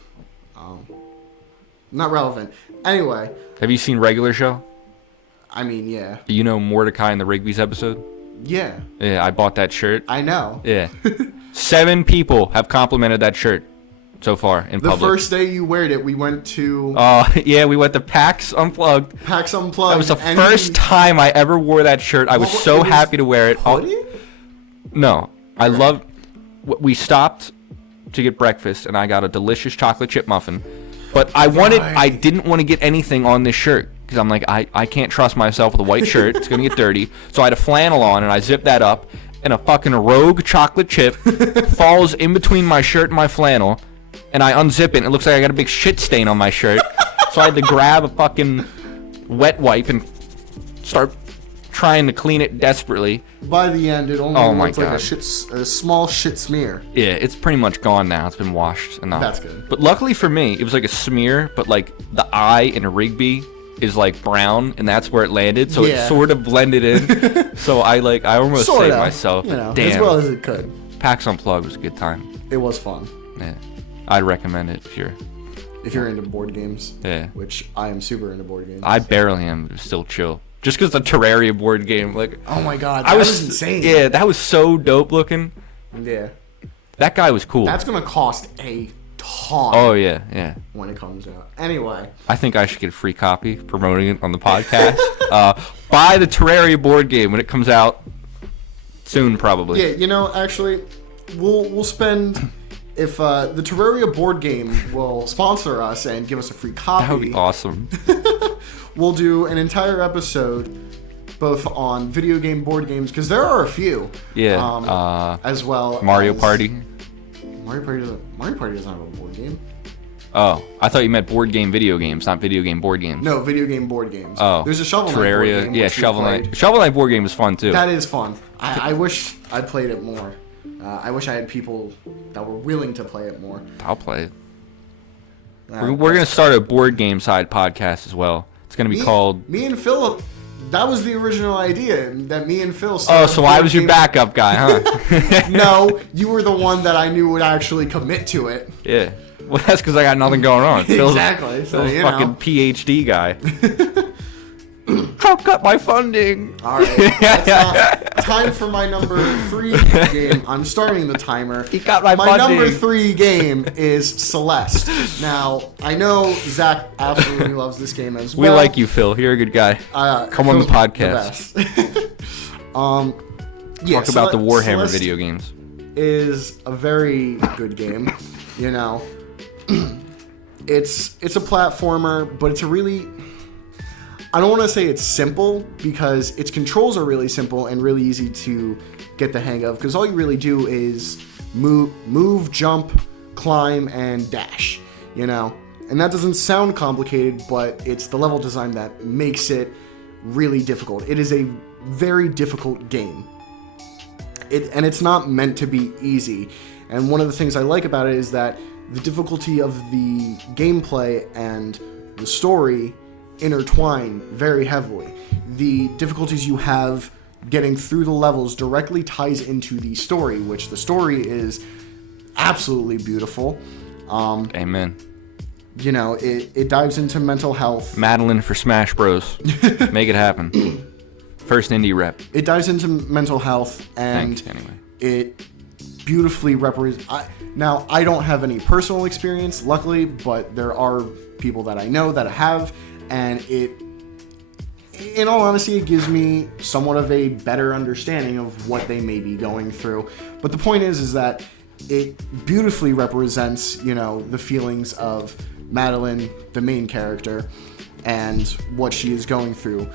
Not relevant. Anyway. Have you seen Regular Show? I mean, yeah. Do you know Mordecai in the Rigby's episode? Yeah. Yeah, I bought that shirt. I know. Yeah. 7 people have complimented that shirt so far in public. The first day you wore it, we went to... yeah, we went to PAX Unplugged. PAX Unplugged. That was the first time I ever wore that shirt. I was so happy to wear it. No. I love... We stopped to get breakfast, and I got a delicious chocolate chip muffin. But I didn't want to get anything on this shirt. Because I'm like, I can't trust myself with a white shirt. It's going to get dirty. So I had a flannel on, and I zipped that up. And a fucking rogue chocolate chip falls in between my shirt and my flannel. And I unzip it, and it looks like I got a big shit stain on my shirt. So I had to grab a fucking wet wipe and start trying to clean it desperately. By the end, it only looks like a small shit smear. Yeah, it's pretty much gone now. It's been washed enough. That's good. But luckily for me, it was like a smear, but like the eye in Rigby is like brown, and that's where it landed, so it sort of blended in. So I almost saved myself. You know, damn, as well as it could. PAX Unplugged was a good time. It was fun. Yeah, I'd recommend it if you're into board games. Yeah, which I am super into board games. I barely am, but still chill. Just because the Terraria board game, like, oh my god, that was insane. Yeah, that was so dope looking. Yeah, that guy was cool. That's gonna cost a ton. Oh yeah. When it comes out. Anyway, I think I should get a free copy promoting it on the podcast. Buy the Terraria board game when it comes out soon, probably. Yeah, actually, we'll spend if the Terraria board game will sponsor us and give us a free copy. That would be awesome. We'll do an entire episode both on video game board games because there are a few. Yeah. As well. Mario Party. Mario Party doesn't have a board game. Oh, I thought you meant board game video games, not video game board games. No, video game board games. Oh, there's a Shovel Knight Terraria, board game. Yeah, Shovel Knight. Shovel Knight board game was fun too. That is fun. I wish I played it more. I wish I had people that were willing to play it more. I'll play it. We're gonna start a board game side podcast as well. It's gonna be called. Me and Philip. That was the original idea. That me and Phil. Oh, so I was your backup guy, huh? No, you were the one that I knew would actually commit to it. Yeah. Well, that's because I got nothing going on. Exactly. Phil's fucking PhD guy. Trump cut my funding. All right. That's time for my number 3 game. I'm starting the timer. He got my funding. My number 3 game is Celeste. Now, I know Zach absolutely loves this game as well. We like you, Phil. You're a good guy. Come on the podcast. Talk about the Warhammer Celeste video games. Is a very good game. You know, it's a platformer, but it's a really... I don't want to say it's simple because its controls are really simple and really easy to get the hang of because all you really do is move, jump, climb, and dash, you know? And that doesn't sound complicated, but it's the level design that makes it really difficult. It is a very difficult game. And it's not meant to be easy. And one of the things I like about it is that the difficulty of the gameplay and the story intertwine very heavily. The difficulties you have getting through the levels directly ties into the story, which the story is absolutely beautiful. Amen. You know, it dives into mental health. Madeline for Smash Bros. Make it happen. First indie rep. It dives into mental health, and anyway. it beautifully represent. Now, I don't have any personal experience, luckily, but there are people that I know that have, and in all honesty, it gives me somewhat of a better understanding of what they may be going through. But the point is that it beautifully represents, the feelings of Madeline, the main character, and what she is going through.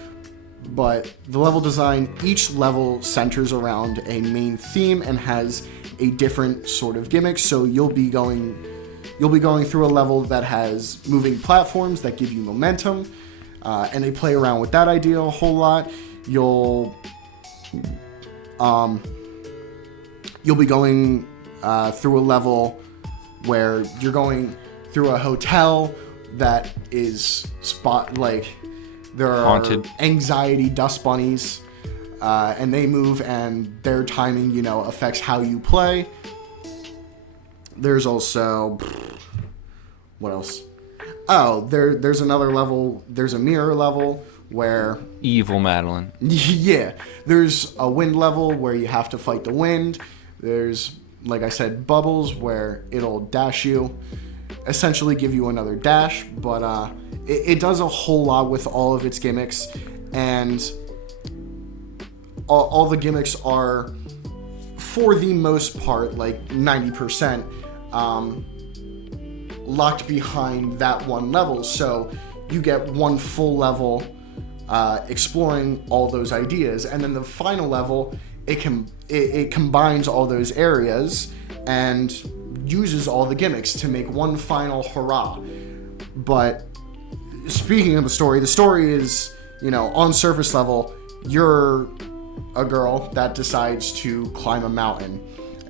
But the level design, each level centers around a main theme and has a different sort of gimmick. So you'll be going through a level that has moving platforms that give you momentum, and they play around with that idea a whole lot. You'll be going through a level where you're going through a hotel that is there are haunted anxiety dust bunnies, and they move, and their timing, affects how you play. There's also, what else? Oh, there's another level. There's a mirror level where evil Madeline. Yeah, there's a wind level where you have to fight the wind. There's, like I said, bubbles where it'll dash you, essentially give you another dash, but it does a whole lot with all of its gimmicks, and all the gimmicks are, for the most part, like 90%, locked behind that one level. So you get one full level exploring all those ideas, and then the final level, it combines all those areas and uses all the gimmicks to make one final hurrah. But speaking of the story is, on surface level, you're a girl that decides to climb a mountain,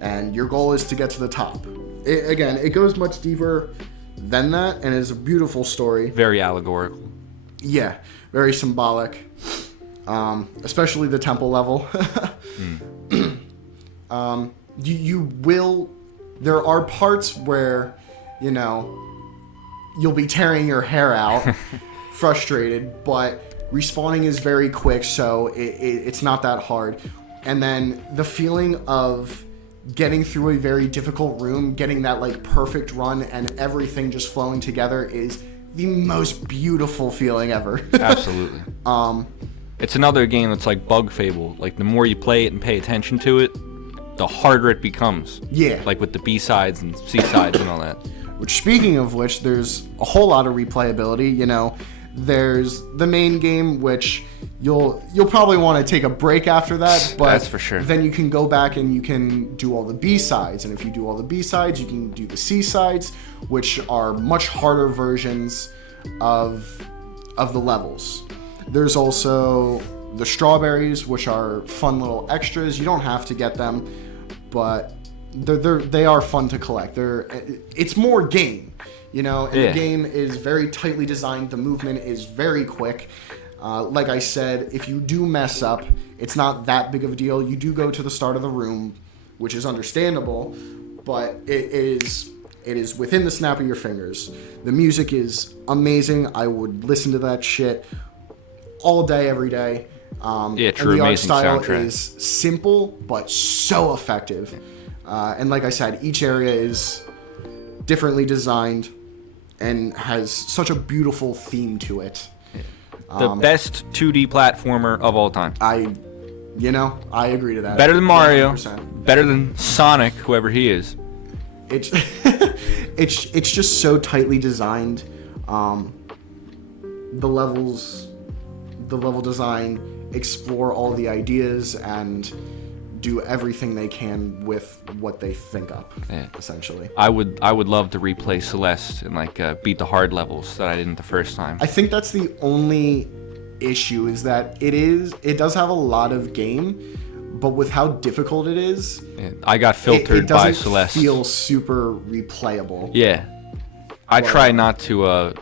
and your goal is to get to the top. It goes much deeper than that, and is a beautiful story. Very allegorical. Yeah, very symbolic. Especially the temple level. There are parts where, you'll be tearing your hair out, frustrated, but respawning is very quick, so it's not that hard. And then the feeling of getting through a very difficult room, getting that perfect run, and everything just flowing together is the most beautiful feeling ever. Absolutely. It's another game that's like Bug Fable. The more you play it and pay attention to it, the harder it becomes. Yeah. With the B-sides and C-sides and all that. Which, speaking of which, there's a whole lot of replayability. There's the main game, which you'll probably want to take a break after that, but that's for sure. Then you can go back and you can do all the B-sides, and if you do all the B-sides, you can do the C-sides, which are much harder versions of the levels. There's also the strawberries, which are fun little extras. You don't have to get them, but they are fun to collect. It's more game, and the game is very tightly designed. The movement is very quick. Like I said, if you do mess up, it's not that big of a deal. You do go to the start of the room, which is understandable, but it is within the snap of your fingers. The music is amazing. I would listen to that shit all day, every day. Yeah, true. And the art Amazing style soundtrack. is simple but so effective. And like I said, each area is differently designed and has such a beautiful theme to it. The best 2D platformer of all time. I agree to that. Better than Mario. 100%. Better than Sonic, whoever he is. It's it's just so tightly designed. The level design explore all the ideas and do everything they can with what they think up. Yeah. Essentially. I would love to replay Celeste and beat the hard levels that I didn't the first time. I think that's the only issue, is that it does have a lot of game, but with how difficult it is, I got filtered by Celeste. It doesn't feel super replayable. Yeah. I try not to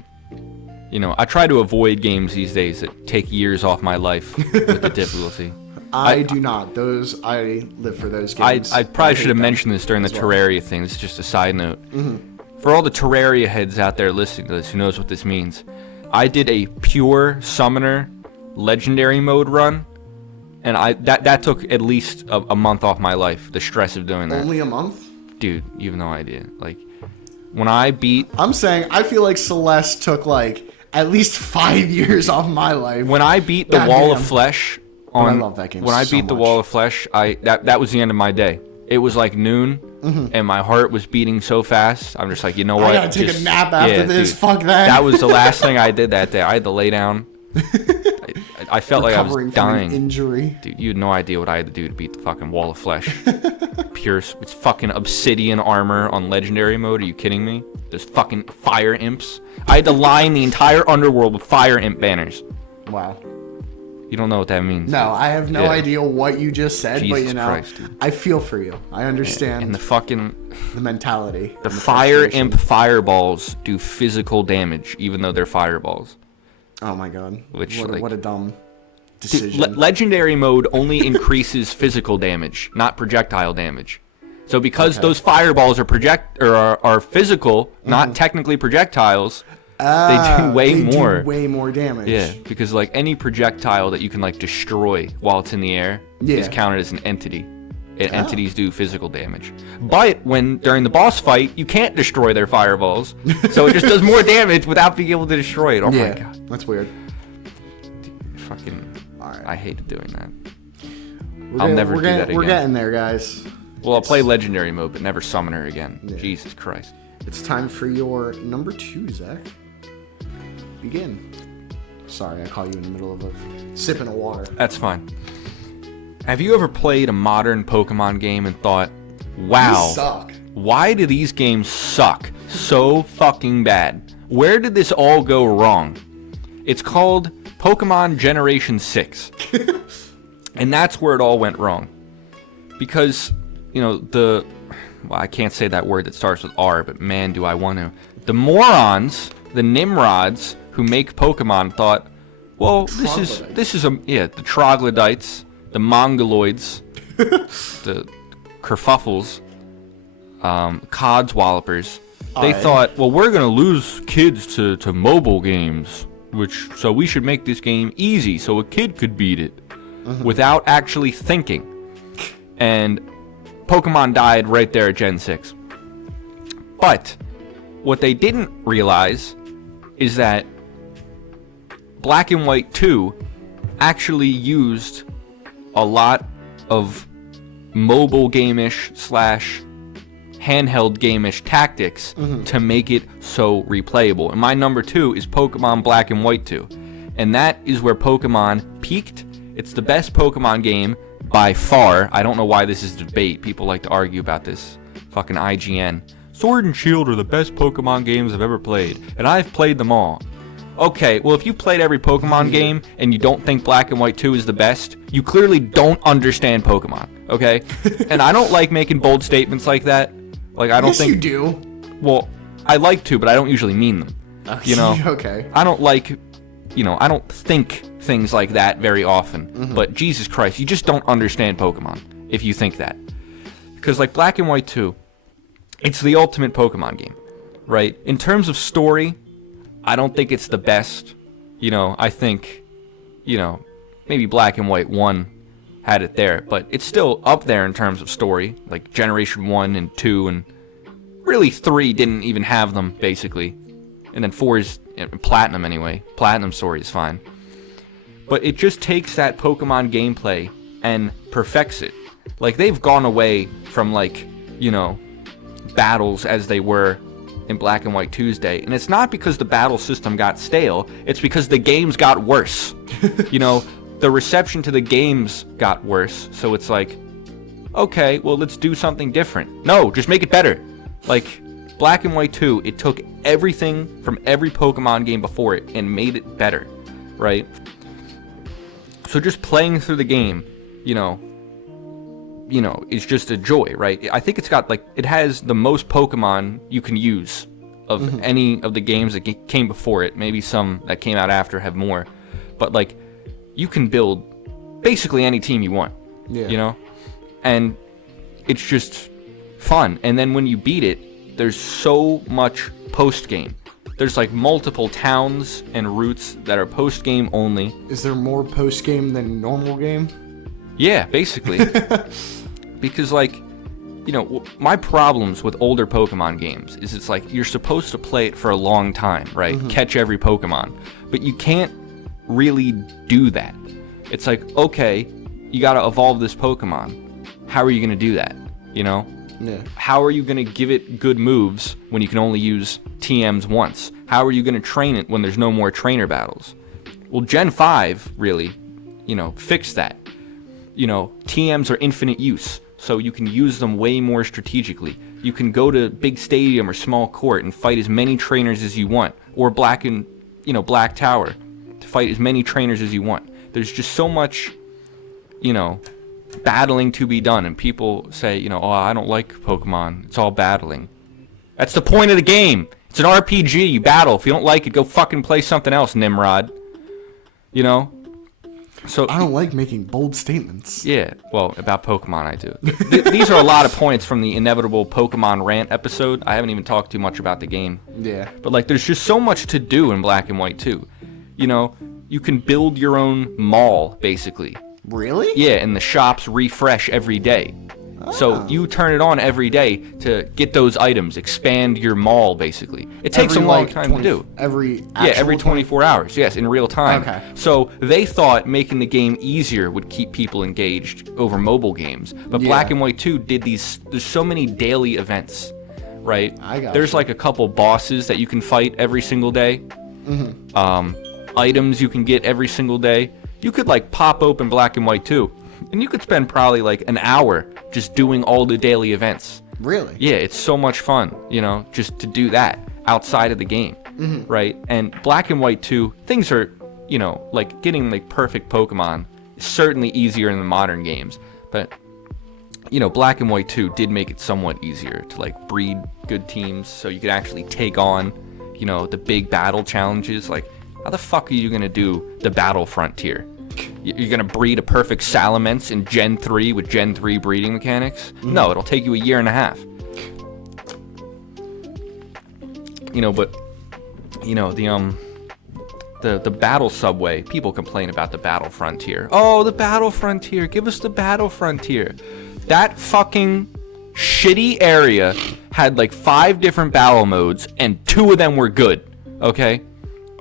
I try to avoid games these days that take years off my life with the difficulty. I do not. I live for those games. I probably should have mentioned this during the Terraria thing. This is just a side note. Mm-hmm. For all the Terraria heads out there listening to this, who knows what this means, I did a pure summoner legendary mode run, And that took at least a month off my life, the stress of doing that. Only a month? Dude, you have no idea. Like, when I beat... I'm saying, I feel like Celeste took, like, at least 5 years off my life. When I beat the Wall of Flesh... I love that game When I beat the Wall of Flesh, that was the end of my day. It was like noon, and my heart was beating so fast. I'm just like, you know what? I gotta take a nap after this. Dude, fuck that. That was the last thing I did that day. I had to lay down. I felt like I was dying. From an injury. Dude, you had no idea what I had to do to beat the fucking Wall of Flesh. It's fucking obsidian armor on legendary mode. Are you kidding me? There's fucking fire imps. I had to line the entire underworld with fire imp banners. Wow. You don't know what that means. No, I have no idea what you just said, Jesus but you know, Christ, I feel for you. I understand. And the mentality. The fire imp fireballs do physical damage, even though they're fireballs. Oh my god. What a dumb decision. Dude, legendary mode only increases physical damage, not projectile damage. So because those fireballs are physical, not technically projectiles, they do way more. Do way more damage. Yeah, because like any projectile that you can like destroy while it's in the air is counted as an entity. And entities do physical damage. But during the boss fight, you can't destroy their fireballs. So it just does more damage without being able to destroy it. Oh my god. That's weird. Dude, fucking Alright. I hated doing that. I'll never do that again. We're getting there, guys. Well, I'll play legendary mode, but never summoner again. Yeah. Jesus Christ. It's time for your number 2, Zach. Begin. Sorry, I caught you in the middle of sipping of water. That's fine. Have you ever played a modern Pokemon game and thought, wow, these suck. Why do these games suck so fucking bad? Where did this all go wrong? It's called Pokemon Generation 6. And that's where it all went wrong. Because, you know, I can't say that word that starts with R, but man, do I want to. The morons, the Nimrods who make Pokemon thought, well, this is the troglodytes, the mongoloids, the kerfuffles, codswallopers. They thought, well, we're gonna lose kids to mobile games, so we should make this game easy so a kid could beat it without actually thinking. And Pokemon died right there at Gen 6. But what they didn't realize is that Black and White 2 actually used a lot of mobile game-ish / handheld game-ish tactics to make it so replayable. And my number 2 is Pokemon Black and White 2. And that is where Pokemon peaked. It's the best Pokemon game by far. I don't know why this is debate. People like to argue about this. Fucking IGN. Sword and Shield are the best Pokemon games I've ever played, and I've played them all. Okay, well, if you've played every Pokemon game and you don't think Black and White 2 is the best, you clearly don't understand Pokemon, okay? And I don't like making bold statements like that. Like, I don't think... you do. Well, I like to, but I don't usually mean them. Okay. You know? Okay. I don't like... I don't think things like that very often. But Jesus Christ, you just don't understand Pokemon if you think that. Because, like, Black and White 2, it's the ultimate Pokemon game, right? In terms of story, I don't think it's the best. I think, maybe Black and White 1 had it there, but it's still up there in terms of story. Like Generation 1 and 2, and really 3 didn't even have them, basically. And then 4 is Platinum anyway. Platinum story is fine. But it just takes that Pokemon gameplay and perfects it. Like, they've gone away from, like, battles as they were in Black and White Tuesday, and it's not because the battle system got stale, it's because the games got worse. The reception to the games got worse, so it's like, okay, well, let's do something different. No, just make it better. Like, Black and White 2, it took everything from every Pokemon game before it and made it better, right? So just playing through the game, it's just a joy, right? I think it's got, like, it has the most Pokemon you can use of any of the games that came before it. Maybe some that came out after have more. But, like, you can build basically any team you want, And it's just fun. And then when you beat it, there's so much post-game. There's, like, multiple towns and routes that are post-game only. Is there more post-game than normal game? Yeah, basically. Because, like, you know, my problems with older Pokemon games is it's like you're supposed to play it for a long time, right? Catch every Pokemon. But you can't really do that. It's like, okay, you got to evolve this Pokemon. How are you going to do that? You know? Yeah. How are you going to give it good moves when you can only use TMs once? How are you going to train it when there's no more trainer battles? Well, Gen 5 really, you know, fixed that. You know, TMs are infinite use, so you can use them way more strategically. You can go to big stadium or small court and fight as many trainers as you want, or Black Tower to fight as many trainers as you want. There's just so much, you know, battling to be done, and people say, you know, oh, I don't like Pokemon. It's all battling. That's the point of the game. It's an RPG. You battle. If you don't like it, go fucking play something else, Nimrod. You know? So I don't like making bold statements. Yeah, well, about Pokemon I do. These are a lot of points from the inevitable Pokemon rant episode. I haven't even talked too much about the game. Yeah. But, like, there's just so much to do in Black and White, too. You know, you can build your own mall, basically. Really? Yeah, and the shops refresh every day. So you turn it on every day to get those items, expand your mall, basically. It takes a long time to do. Every 24 hours, yes, in real time. Okay. So they thought making the game easier would keep people engaged over mobile games. But Black and White 2 did these, there's so many daily events, right? There's like a couple bosses that you can fight every single day. Items you can get every single day. You could like pop open Black and White 2, and you could spend probably like an hour just doing all the daily events. Really? Yeah, it's so much fun, you know, just to do that outside of the game, right? And Black and White 2, things are, you know, like getting like perfect Pokemon is certainly easier in the modern games, but you know, Black and White 2 did make it somewhat easier to like breed good teams, so you could actually take on, you know, the big battle challenges. Like, how the fuck are you gonna do the battle frontier? You're gonna breed a perfect Salamence in Gen 3 with Gen 3 breeding mechanics? No, it'll take you a year and a half. You know, but you know, the battle subway, people complain about the battle frontier. Oh, the battle frontier, give us the battle frontier. That fucking shitty area had like 5 different battle modes, and 2 of them were good, okay?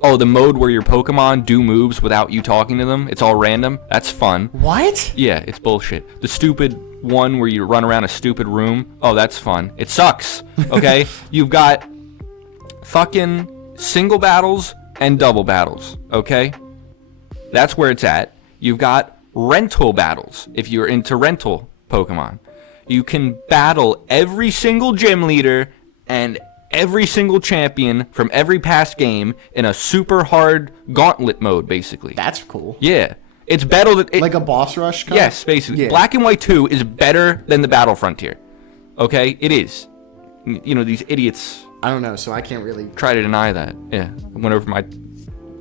Oh, the mode where your Pokemon do moves without you talking to them, it's all random, that's fun. What? Yeah, it's bullshit. The stupid one where you run around a stupid room, oh, that's fun. It sucks, okay? You've got fucking single battles and double battles, okay? That's where it's at. You've got rental battles, if you're into rental Pokemon. You can battle every single gym leader and every single champion from every past game in a super hard gauntlet mode, basically. That's cool. Yeah. It's better than... like a boss rush kind? Yes, basically. Yeah. Black and White 2 is better than the Battle Frontier. Okay? It is. You know, these idiots... I don't know, so I can't really... try to deny that. Yeah. I went over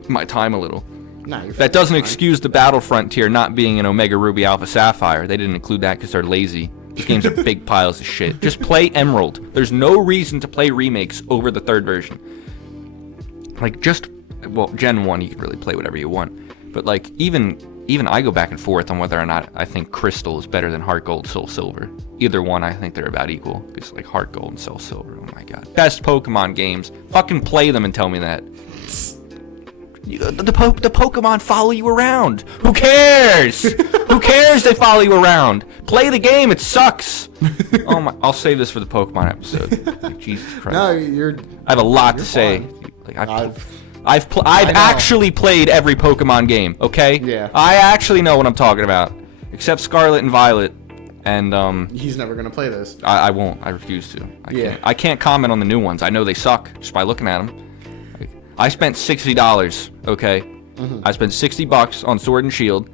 my time a little. Nah, you're That doesn't fine. excuse the Battle Frontier not being an Omega Ruby Alpha Sapphire. They didn't include that because they're lazy. These games are big piles of shit. Just play Emerald. There's no reason to play remakes over the 3rd version. Like, just... well, Gen 1, you can really play whatever you want. But, like, even I go back and forth on whether or not I think Crystal is better than Heart Gold, Soul Silver. Either one, I think they're about equal. Because, like, Heart Gold and Soul Silver, oh my god. Best Pokemon games. Fucking play them and tell me that. The Pokemon follow you around. Who cares? Who cares they follow you around? Play the game, it sucks. Oh my, I'll save this for the Pokemon episode. Like, Jesus Christ. No, you're... I have a lot to say. Like, I've actually played every Pokemon game, okay? Yeah. I actually know what I'm talking about. Except Scarlet and Violet. And He's never gonna play this. I won't. I refuse to. I can't comment on the new ones. I know they suck just by looking at them. I spent $60, okay? I spent $60 on Sword and Shield.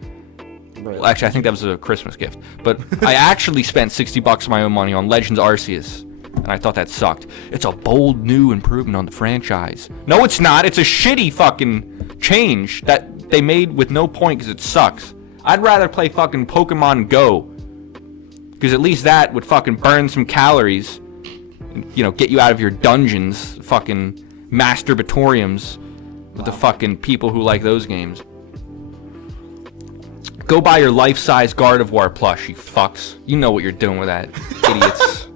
Really? Well, actually, I think that was a Christmas gift. But I actually spent $60 of my own money on Legends Arceus. And I thought that sucked. It's a bold new improvement on the franchise. No, it's not. It's a shitty fucking change that they made with no point because it sucks. I'd rather play fucking Pokemon Go. Because at least that would fucking burn some calories. And, you know, get you out of your dungeons. Fucking masturbatoriums with the fucking people who like those games. Go buy your life-size God of War plush, you fucks. You know what you're doing with that, idiots.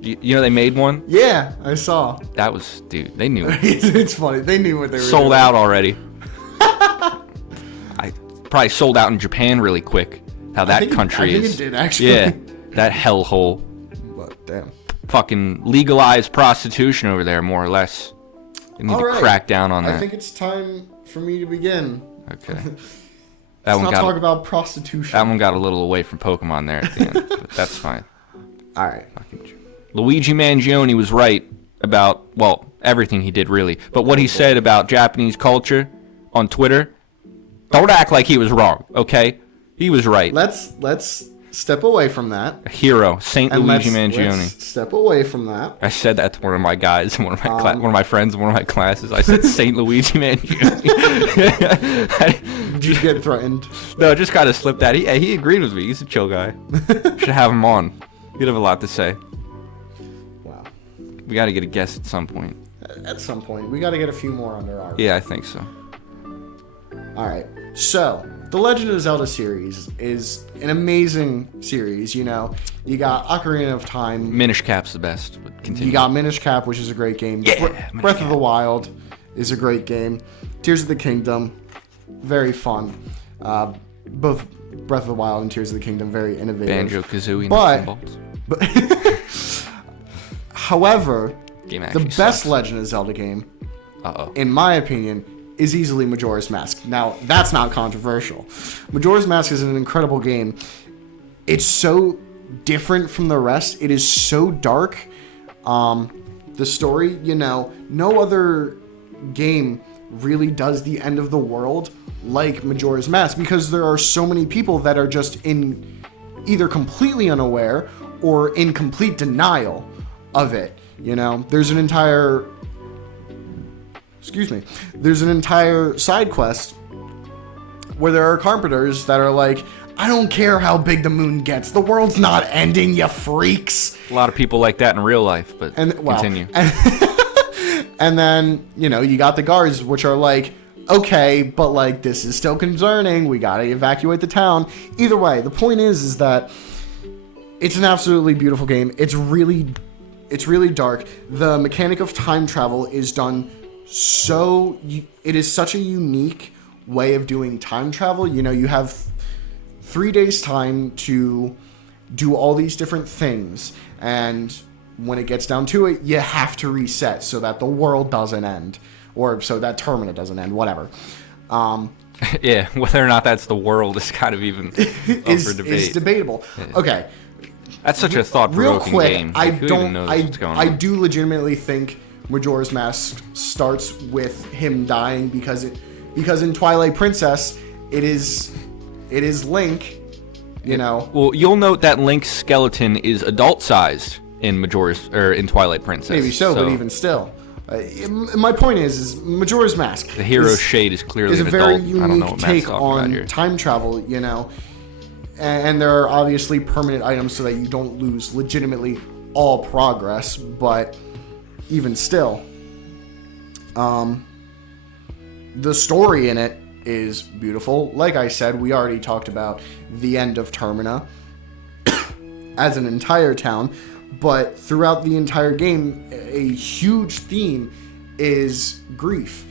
You know they made one? Yeah, I saw. That was, dude, they knew. It's funny. They knew what they were doing. Sold out already. I probably sold out in Japan really quick. How that country is. I think it did, actually. Yeah, that hellhole. But, damn. Fucking legalized prostitution over there, more or less. They need to crack down on that. I think it's time for me to begin. Okay. Let's not talk about prostitution. That one got a little away from Pokemon there at the end, but that's fine. All right. Luigi Mangione was right about, well, everything he did, really. But what he said about Japanese culture on Twitter, don't act like he was wrong, okay? He was right. Let's step away from that. A hero, Saint Luigi Mangione. Let's step away from that. I said that to one of my guys, one of my friends in one of my classes. I said Saint Luigi Mangione. Did you get threatened? No, just kind of slipped that. He agreed with me. He's a chill guy. Should have him on. He'd have a lot to say. Wow. We got to get a guest at some point. At some point. We got to get a few more under our... Yeah, I think so. All right. So, the Legend of Zelda series is an amazing series, you know. You got Ocarina of Time. Minish Cap's the best. Continue. You got Minish Cap, which is a great game. Yeah, Breath of the Wild is a great game. Tears of the Kingdom, very fun. Both Breath of the Wild and Tears of the Kingdom, very innovative. Banjo-Kazooie. But however, the best Legend of Zelda game, in my opinion, is easily Majora's Mask. Now, that's not controversial. Majora's Mask is an incredible game. It's so different from the rest. It is so dark. The story, you know, no other game really does the end of the world like Majora's Mask, because there are so many people that are just in either completely unaware or in complete denial of it. You know, there's an entire side quest where there are carpenters that are like, I don't care how big the moon gets, the world's not ending, you freaks. A lot of people like that in real life, but continue. And then, you know, you got the guards, which are like, okay, but like, this is still concerning, we gotta evacuate the town. Either way, the point is that it's an absolutely beautiful game. It's really dark. The mechanic of time travel is done so... It is such a unique way of doing time travel. You know, you have 3 days time to do all these different things, and when it gets down to it, you have to reset so that the world doesn't end, or so that Termina doesn't end, whatever. Yeah, whether or not that's the world is kind of even up for debate. Is debatable. Yeah. Okay. That's such a thought-provoking game. I do legitimately think Majora's Mask starts with him dying because in Twilight Princess it is Link, you know. Well, you'll note that Link's skeleton is adult-sized in in Twilight Princess. Maybe so, but even still, my point is Majora's Mask. The hero's shade is clearly an adult. Is a very unique take on time travel, you know. And there are obviously permanent items so that you don't lose legitimately all progress, but even still, the story in it is beautiful. Like I said, we already talked about the end of Termina as an entire town, but throughout the entire game, a huge theme is grief.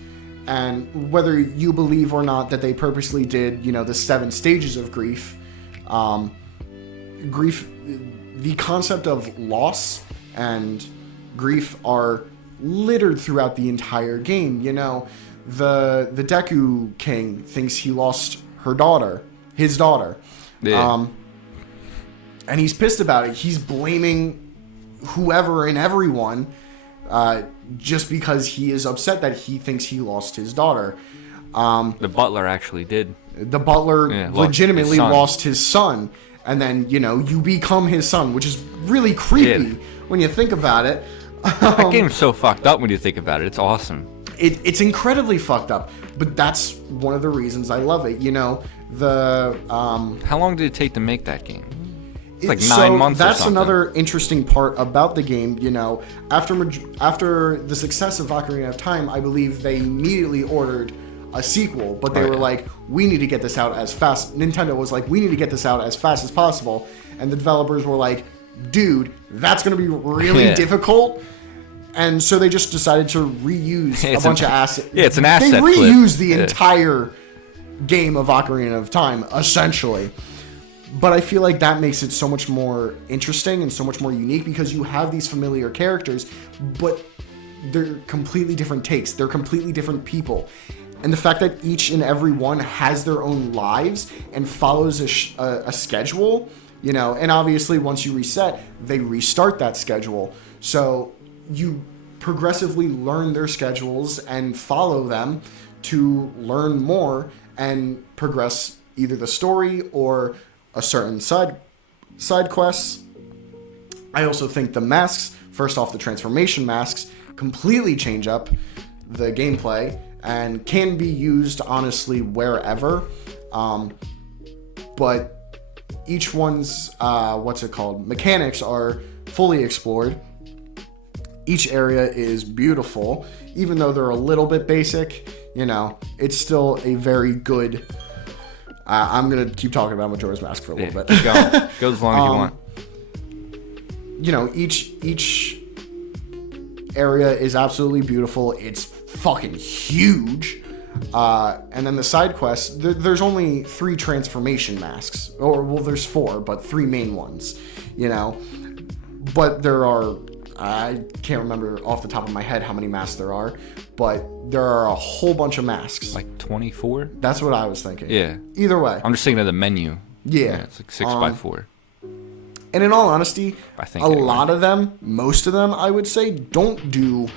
And whether you believe or not that they purposely did, you know, the 7 stages of grief, the concept of loss and grief are littered throughout the entire game. You know, the Deku King thinks he lost his daughter. Yeah. And he's pissed about it. He's blaming whoever and everyone just because he is upset that he thinks he lost his daughter. The butler actually did. The butler legitimately lost his son. And then, you know, you become his son, which is really creepy when you think about it. That game's so fucked up when you think about it. It's awesome. It's incredibly fucked up. But that's one of the reasons I love it. You know, how long did it take to make that game? It's like 9 months or something. That's another interesting part about the game. You know, after the success of Ocarina of Time, I believe they immediately ordered a sequel, but they Right. were like, we need to get this out as fast. Nintendo was like, we need to get this out as fast as possible, and the developers were like, dude, that's going to be really Yeah. difficult. And so they just decided to reuse a bunch of assets. Yeah, it's an asset They flip. reused the Yeah. entire game of Ocarina of Time, essentially. But I feel like that makes it so much more interesting and so much more unique because you have these familiar characters, but they're completely different takes. They're completely different people. And the fact that each and every one has their own lives and follows a schedule, you know, and obviously once you reset, they restart that schedule. So you progressively learn their schedules and follow them to learn more and progress either the story or a certain side quests. I also think the masks, first off, the transformation masks, completely change up the gameplay and can be used honestly wherever. But each one's mechanics are fully explored. Each area is beautiful, even though they're a little bit basic. You know, it's still a very good. I'm gonna keep talking about Majora's Mask for a little bit. Keep going. Go as long as you want. You know, each area is absolutely beautiful. It's fucking huge. And then the side quests, there's only 3 transformation masks. Or, well, there's 4, but 3 main ones, you know. But there are, I can't remember off the top of my head how many masks there are, but there are a whole bunch of masks. Like 24? That's what I was thinking. Yeah. Either way. I'm just thinking of the menu. Yeah. It's like 6x4. And in all honesty, I think lot of them, most of them, I would say, don't do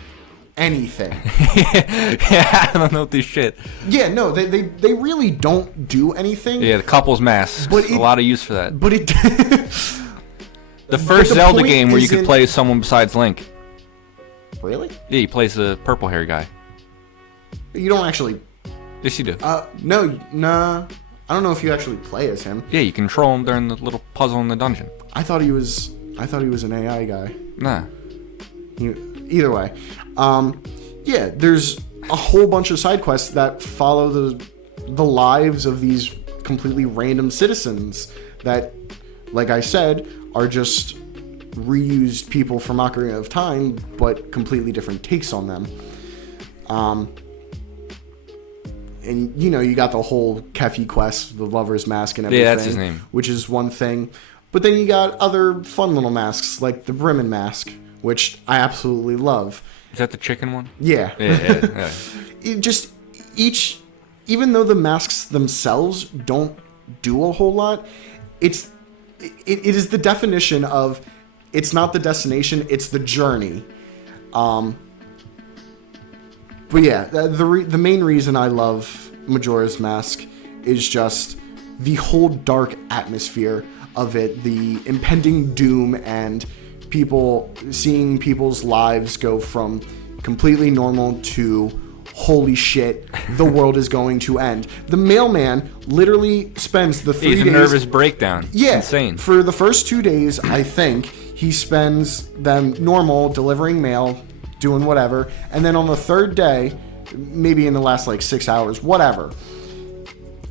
anything. Yeah, I don't know this shit. Yeah, no, they really don't do anything. Yeah, the couples masks. But a lot of use for that. But it... The first Zelda point game where you could isn't- play as someone besides Link. Really? Yeah, he plays the purple hair guy. You don't actually... Yes, you do. No, nah. I don't know if you actually play as him. Yeah, you control him during the little puzzle in the dungeon. I thought he was an AI guy. Nah. Either way. Yeah, there's a whole bunch of side quests that follow the lives of these completely random citizens that, like I said, are just reused people from Ocarina of Time, but completely different takes on them. And, you know, you got the whole Kefi quest, the Lover's Mask and everything. Yeah, that's his name. Which is one thing. But then you got other fun little masks, like the Bremen Mask, which I absolutely love. Is that the chicken one? Yeah. Yeah. It just, even though the masks themselves don't do a whole lot, it is the definition of, it's not the destination, it's the journey. But yeah, the main reason I love Majora's Mask is just the whole dark atmosphere of it, the impending doom, and seeing people's lives go from completely normal to holy shit, the world is going to end. The mailman literally spends the 3 days... He's a nervous breakdown. Yeah. It's insane. For the first 2 days, I think, he spends them normal, delivering mail, doing whatever, and then on the 3rd day, maybe in the last like 6 hours, whatever,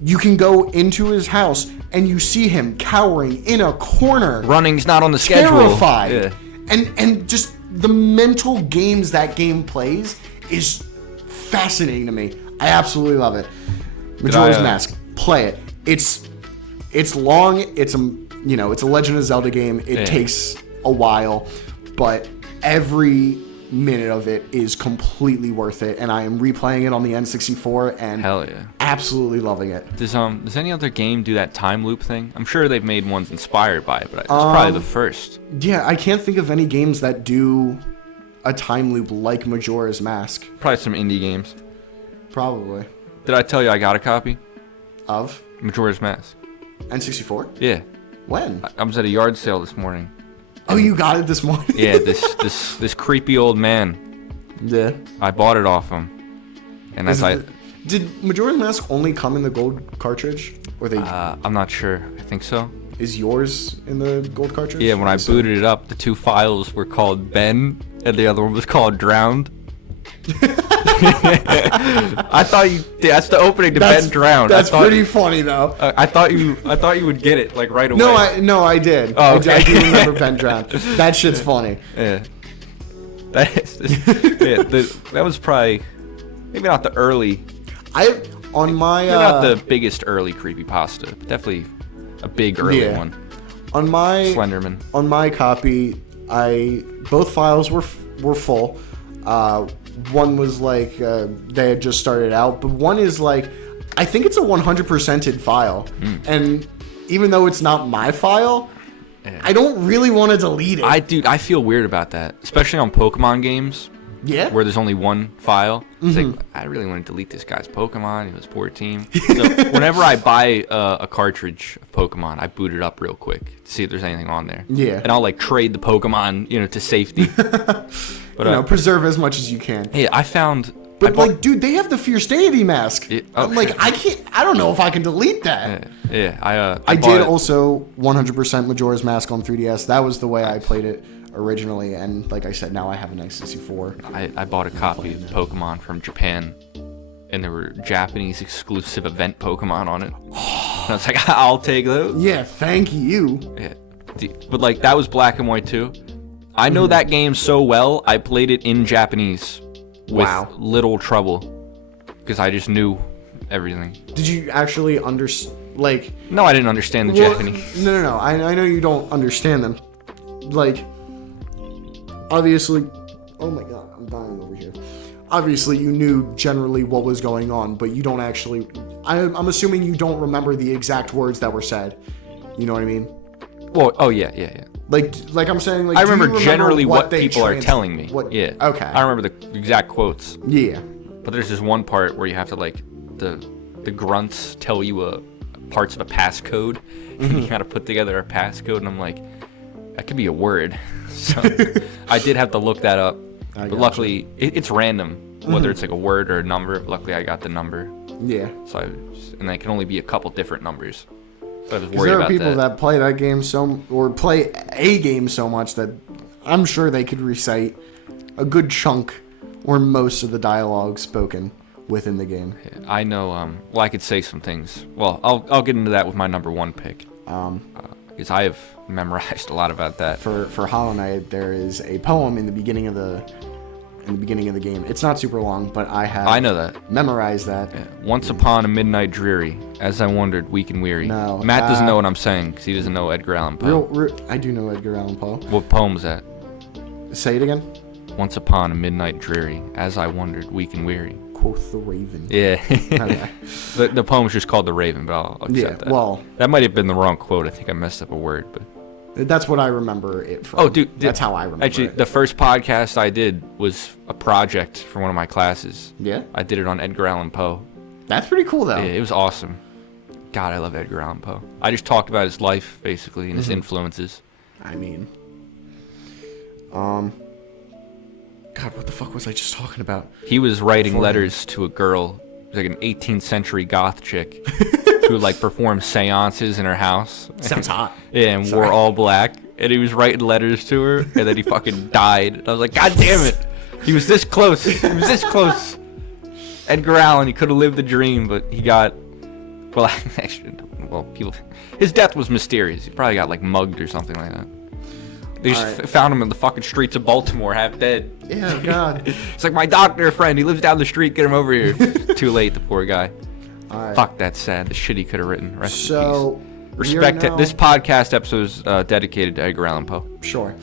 you can go into his house and you see him cowering in a corner. Running's not on the schedule. Terrified. Yeah. And just the mental games that game plays is fascinating to me. I absolutely love it. Majora's Mask. Play it. It's long. It's a Legend of Zelda game. It takes a while, but every minute of it is completely worth it, and I am replaying it on the N64 and Hell yeah. absolutely loving it. Does any other game do that time loop thing? I'm sure they've made ones inspired by it, but it's probably the first. Yeah, I can't think of any games that do a time loop like Majora's Mask. Probably some indie games. Probably. Did I tell you I got a copy? Of? Majora's Mask. N64? Yeah. When? I was at a yard sale this morning. Oh, you got it this morning? Yeah, this creepy old man. Yeah. I bought it off him. And that's like... Did Majora's Mask only come in the gold cartridge? Or they... I'm not sure. I think so. Is yours in the gold cartridge? Yeah, when I booted it up, the 2 files were called Ben, and the other one was called Drowned. I thought you. That's the opening to Ben Drown. That's pretty funny though. I thought you would get it like right away. I did. Oh, okay. I do remember Ben Drown. That shit's funny. Yeah. That was probably maybe not the early. Not the biggest early creepypasta, but definitely a big early one. On my Slenderman. On my copy, both files were full. One was like they had just started out, but one is like I think it's a 100%ed file, and even though it's not my file, I don't really want to delete it. I feel weird about that, especially on Pokemon games. Yeah. Where there's only one file. It's like, I really want to delete this guy's Pokemon. He was poor team. So whenever I buy a cartridge of Pokemon, I boot it up real quick to see if there's anything on there. Yeah. And I'll like trade the Pokemon, to safety. But preserve as much as you can. Yeah, I found. But dude, they have the Fierce Deity mask. I'm like, I don't know if I can delete that. I did also 100% Majora's Mask on 3DS. That was the way I played it originally, and like I said, now I have an N64. I bought a copy of Pokemon from Japan, and there were Japanese exclusive event Pokemon on it. And I was like, I'll take those. Yeah, thank you. Yeah, but like that was black and white too. I know that game so well. I played it in Japanese with little trouble because I just knew everything. Did you actually understand? Like, no, I didn't understand the Japanese. No. I know you don't understand them. Like, obviously, oh my god, I'm dying over here. Obviously, you knew generally what was going on, but you don't actually. I'm assuming you don't remember the exact words that were said. You know what I mean? Well, oh yeah. Like I'm saying, like I remember generally what people are telling me. Yeah. Okay. I remember the exact quotes. Yeah. But there's this one part where you have to like the grunts tell you parts of a passcode, and you gotta put together a passcode, and I'm like, that could be a word. So I did have to look that up. But luckily, it's random whether it's like a word or a number. Luckily, I got the number. Yeah. So and it can only be a couple different numbers. So I was worried about that. There are people that play that game play a game so much that I'm sure they could recite a good chunk or most of the dialogue spoken within the game. I know. Well, I could say some things. Well, I'll get into that with my number one pick. Because I have memorized a lot about that. For Hollow Knight, there is a poem in the beginning of the game. It's not super long, but I know that. Memorized that. Yeah. Once upon a midnight dreary, as I wandered weak and weary. No, Matt doesn't know what I'm saying because he doesn't know Edgar Allan Poe. I do know Edgar Allan Poe. What poem is that? Say it again. Once upon a midnight dreary, as I wandered weak and weary. Quoth the Raven. Yeah. Okay. the poem's just called The Raven, but I'll accept that. Well, that might have been the wrong quote. I think I messed up a word, but that's what I remember it from. Oh, dude, that's how I remember actually, it. The first podcast I did was a project for one of my classes. Yeah? I did it on Edgar Allan Poe. That's pretty cool, though. Yeah, it was awesome. God, I love Edgar Allan Poe. I just talked about his life, basically, and his influences. I mean, God, what the fuck was I just talking about? He was writing letters to a girl, like an 18th century goth chick, who would like perform seances in her house. Sounds hot. Yeah, and wore all black. And he was writing letters to her, and then he fucking died. And I was like, God damn it! He was this close. He was this close. Edgar Allan, he could have lived the dream, but he got. Well, actually, his death was mysterious. He probably got like mugged or something like that. They just found him in the fucking streets of Baltimore, half dead. Yeah, God. It's like, my doctor friend, he lives down the street, get him over here. Too late, the poor guy. Fuck, that's sad. The shit he could have written. Rest in peace. Respect it. This podcast episode is dedicated to Edgar Allan Poe. Sure.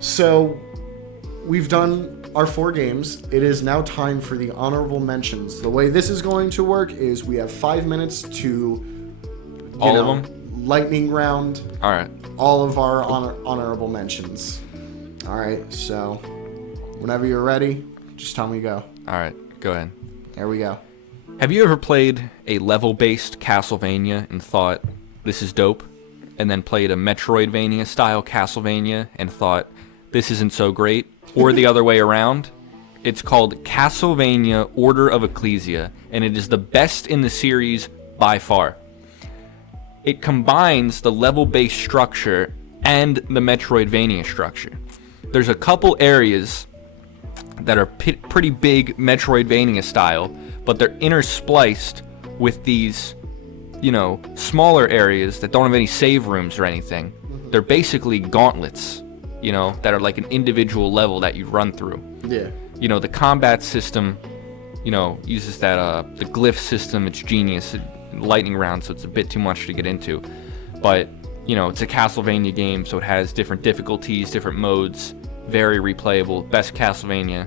So, we've done our 4 games. It is now time for the honorable mentions. The way this is going to work is we have 5 minutes to... All of them? Lightning round. All right. All of our honorable mentions. All right, so whenever you're ready, just tell me go. All right, go ahead. There we go. Have you ever played a level-based Castlevania and thought, this is dope? And then played a Metroidvania-style Castlevania and thought, this isn't so great? Or the other way around? It's called Castlevania Order of Ecclesia, and it is the best in the series by far. It combines the level-based structure and the Metroidvania structure. There's a couple areas that are pretty big Metroidvania style, but they're interspliced with these, smaller areas that don't have any save rooms or anything. They're basically gauntlets, that are like an individual level that you run through. Yeah. The combat system, uses that, the glyph system. It's genius. Lightning round, so it's a bit too much to get into. But, it's a Castlevania game, so it has different difficulties, different modes. Very replayable. Best Castlevania.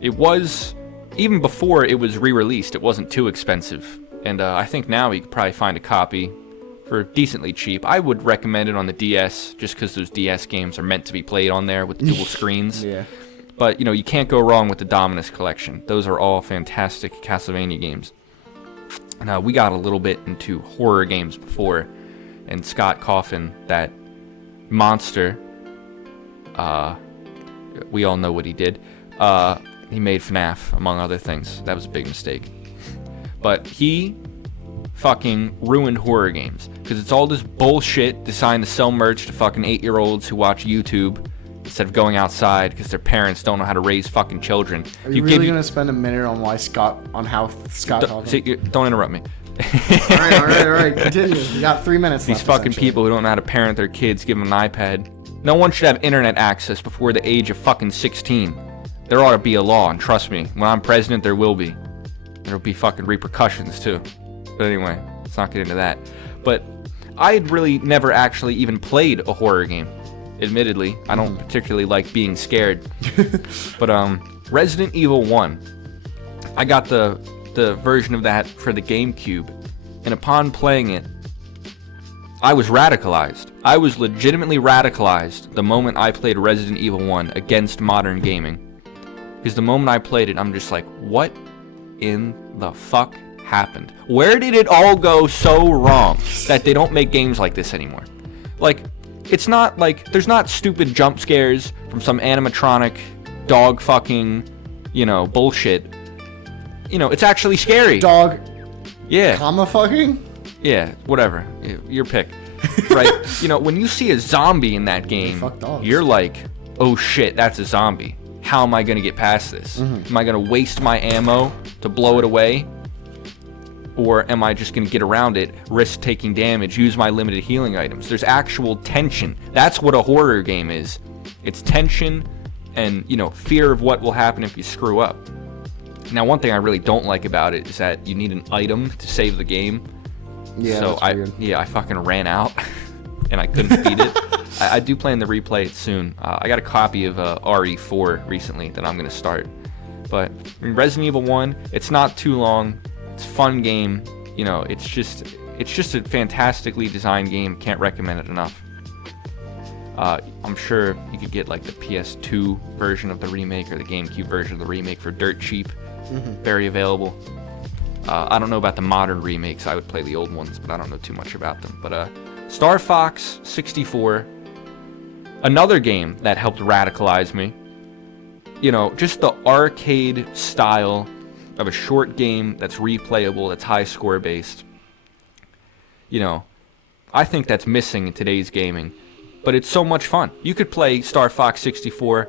It was, even before it was re-released, it wasn't too expensive. And I think now you could probably find a copy for decently cheap. I would recommend it on the DS, just because those DS games are meant to be played on there with dual screens. Yeah. But, you can't go wrong with the Dominus collection. Those are all fantastic Castlevania games. And we got a little bit into horror games before, and Scott Coffin, that monster, we all know what he did. He made FNAF, among other things. That was a big mistake. But he fucking ruined horror games, because it's all this bullshit designed to sell merch to fucking 8-year-olds who watch YouTube instead of going outside because their parents don't know how to raise fucking children. Are you really going to spend a minute on how Scott don't interrupt me. All right. Continue. You got 3 minutes These left, fucking people who don't know how to parent their kids, give them an iPad. No one should have internet access before the age of fucking 16. There ought to be a law, and trust me, when I'm president, there will be. There'll be fucking repercussions, too. But anyway, let's not get into that. But I had really never actually even played a horror game. Admittedly, I don't particularly like being scared. But Resident Evil 1, I got the version of that for the GameCube, and upon playing it, I was radicalized. I was legitimately radicalized the moment I played Resident Evil 1 against modern gaming. Because the moment I played it, I'm just like, what in the fuck happened? Where did it all go so wrong that they don't make games like this anymore? Like, it's not like, there's not stupid jump scares from some animatronic dog fucking, bullshit. It's actually scary. Dog. Yeah. Comma fucking? Yeah, whatever. Your pick. Right? When you see a zombie in that game, you're like, oh shit, that's a zombie. How am I going to get past this? Am I going to waste my ammo to blow it away? Or am I just going to get around it, risk taking damage, use my limited healing items? There's actual tension. That's what a horror game is. It's tension and, fear of what will happen if you screw up. Now, one thing I really don't like about it is that you need an item to save the game. Yeah, so that's weird. I fucking ran out and I couldn't beat it. I do plan to replay it soon. I got a copy of RE4 recently that I'm going to start. But in Resident Evil 1, it's not too long. It's a fun game. It's just a fantastically designed game. Can't recommend it enough. I'm sure you could get like the PS2 version of the remake or the GameCube version of the remake for dirt cheap. Very available. I don't know about the modern remakes. I would play the old ones, but I don't know too much about them. But Star Fox 64, another game that helped radicalize me. Just the arcade style of a short game that's replayable, that's high score based. I think that's missing in today's gaming. But it's so much fun. You could play Star Fox 64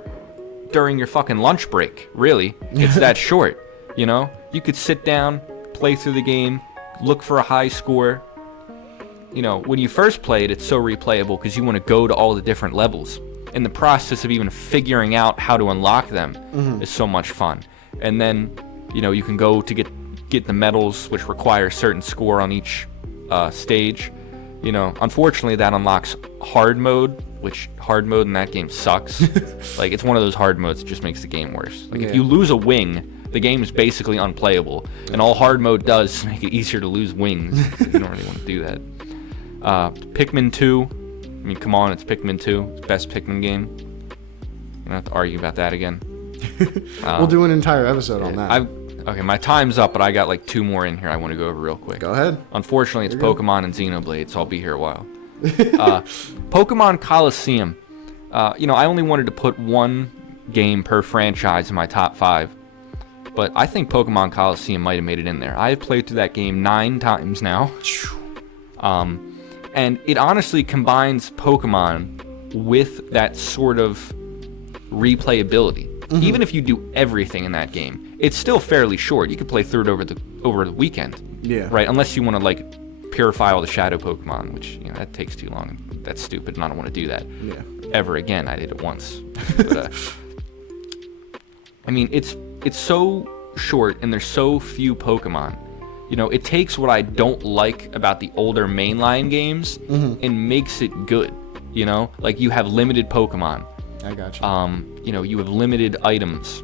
during your fucking lunch break, really. It's that short, You could sit down, play through the game, look for a high score. When you first play it, it's so replayable because you want to go to all the different levels. And the process of even figuring out how to unlock them is so much fun. And then, you can go to get the medals, which require a certain score on each stage. Unfortunately, that unlocks hard mode, which hard mode in that game sucks. Like, it's one of those hard modes that just makes the game worse. Like, if you lose a wing, the game is basically unplayable. And all hard mode does is make it easier to lose wings. You don't really want to do that. Pikmin 2. I mean, come on, it's Pikmin 2. It's the best Pikmin game. I don't have to argue about that again. We'll do an entire episode on that. Okay, my time's up, but I got like 2 more in here I want to go over real quick. Go ahead. Unfortunately, it's Pokemon and Xenoblade, so I'll be here a while. Pokemon Coliseum. I only wanted to put one game per franchise in my top 5, but I think Pokemon Coliseum might have made it in there. I have played through that game 9 times now. And it honestly combines Pokemon with that sort of replayability. even if you do everything in that game, it's still fairly short. You could play through it over the weekend. Yeah. Right? Unless you want to, like, purify all the shadow Pokemon, which, that takes too long. That's stupid, and I don't want to do that. Yeah. Ever again. I did it once. But, I mean, it's so short, and there's so few Pokemon. It takes what I don't like about the older mainline games and makes it good. Like, you have limited Pokemon. I gotcha. You have limited items.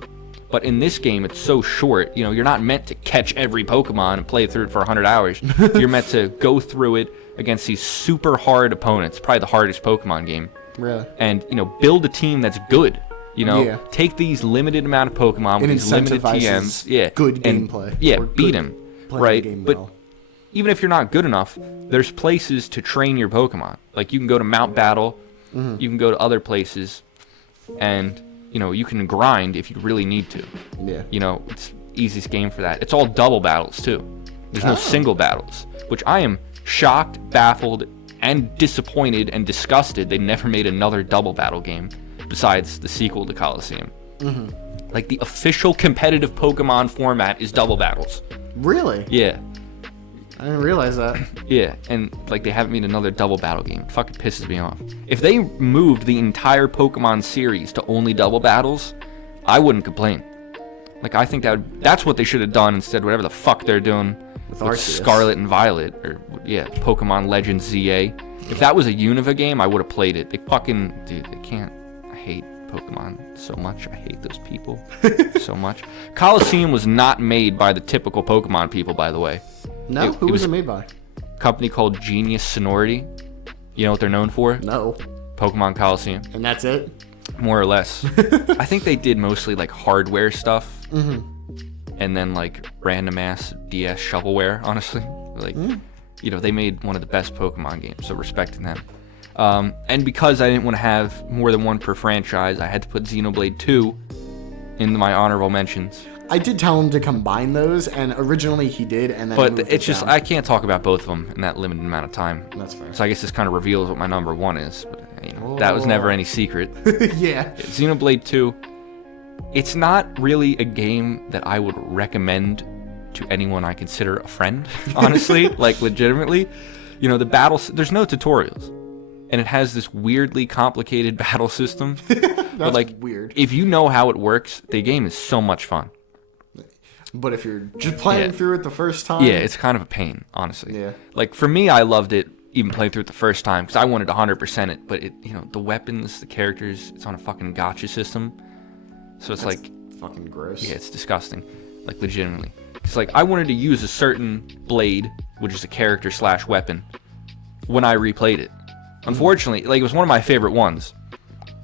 But in this game, it's so short. You're not meant to catch every Pokemon and play through it for 100 hours. You're meant to go through it against these super hard opponents. Probably the hardest Pokemon game. Really? And, build a team that's good. Yeah. Take these limited amount of Pokemon with these limited TMs. Yeah. Good and, gameplay. Yeah, beat them. Right? The game But well. even if you're not good enough, there's places to train your Pokemon. Like, you can go to Mount Battle. You can go to other places. And, you can grind if you really need to. Yeah. It's easiest game for that. It's all double battles, too. There's no single battles, which I am shocked, baffled, and disappointed and disgusted they never made another double battle game besides the sequel to Coliseum. Like, the official competitive Pokemon format is double battles. Really? Yeah. I didn't realize that. Yeah, and, like, they haven't made another double battle game. It fucking pisses me off. If they moved the entire Pokemon series to only double battles, I wouldn't complain. Like, I think that's what they should have done instead of whatever the fuck they're doing with Scarlet and Violet, or, Pokemon Legends ZA. If that was a Unova game, I would have played it. They can't. I hate Pokemon so much. I hate those people so much. Coliseum was not made by the typical Pokemon people, by the way. No? Who was it made by? A company called Genius Sonority. You know what they're known for? No. Pokemon Coliseum. And that's it? More or less. I think they did mostly, like, hardware stuff. And then, like, random ass DS shovelware, honestly. Like, they made one of the best Pokemon games, so respecting them. And because I didn't want to have more than one per franchise, I had to put Xenoblade 2 in my honorable mentions. I did tell him to combine those, and originally he did, and then but moved it's it just down. I can't talk about both of them in that limited amount of time. That's fair. So I guess this kind of reveals what my number one is. But that was never any secret. Yeah. Xenoblade 2. It's not really a game that I would recommend to anyone I consider a friend. Honestly, like, legitimately, the battles. There's no tutorials, and it has this weirdly complicated battle system. That's like, weird. If you know how it works, the game is so much fun. But if you're just playing through it the first time... Yeah, it's kind of a pain, honestly. Yeah. Like, for me, I loved it, even playing through it the first time, because I wanted to 100% it, but the weapons, the characters, it's on a fucking gacha system. So it's like... fucking gross. Yeah, it's disgusting. Like, legitimately. It's like, I wanted to use a certain blade, which is a character / weapon, when I replayed it. Unfortunately, like, it was one of my favorite ones.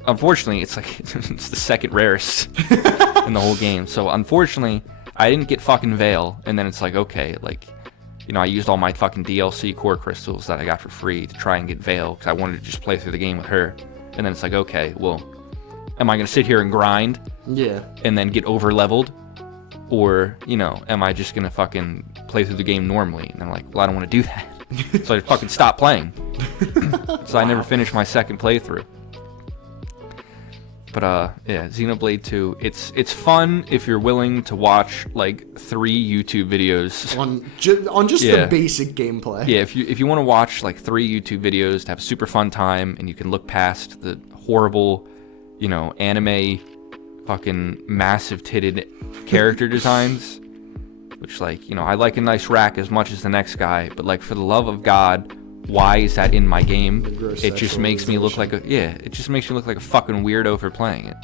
Unfortunately, it's like, it's the second rarest in the whole game. So, unfortunately... I didn't get fucking Veil, and then it's like, okay, like, I used all my fucking DLC core crystals that I got for free to try and get Veil, because I wanted to just play through the game with her. And then it's like, okay, well, am I going to sit here and grind? Yeah. And then get over-leveled? Or, am I just going to fucking play through the game normally? And I'm like, well, I don't want to do that. So I fucking stopped playing. So I never finished my second playthrough. But, Xenoblade 2, it's fun if you're willing to watch, like, 3 YouTube videos. On just the basic gameplay. Yeah, if you want to watch, like, 3 YouTube videos to have a super fun time, and you can look past the horrible, anime fucking massive-titted character designs, which, like, I like a nice rack as much as the next guy, but, like, for the love of God... Why is that in my game? It just makes me look like it just makes me look like a fucking weirdo for playing it.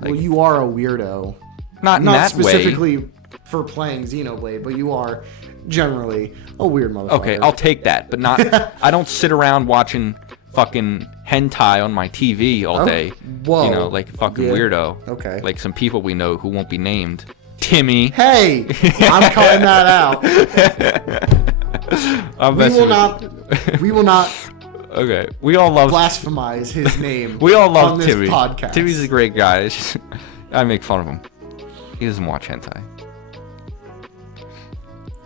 Like, well, you are a weirdo. Not that specifically way. For playing Xenoblade, but you are generally a weird motherfucker. Okay, I'll take that, but not. I don't sit around watching fucking hentai on my TV all day. Whoa. Like a fucking weirdo. Okay. Like some people we know who won't be named. Timmy. Hey, I'm calling that out. We will not. Okay, we all love blasphemize his name. We all love on this Timmy. Podcast. Timmy's a great guy. I make fun of him. He doesn't watch hentai.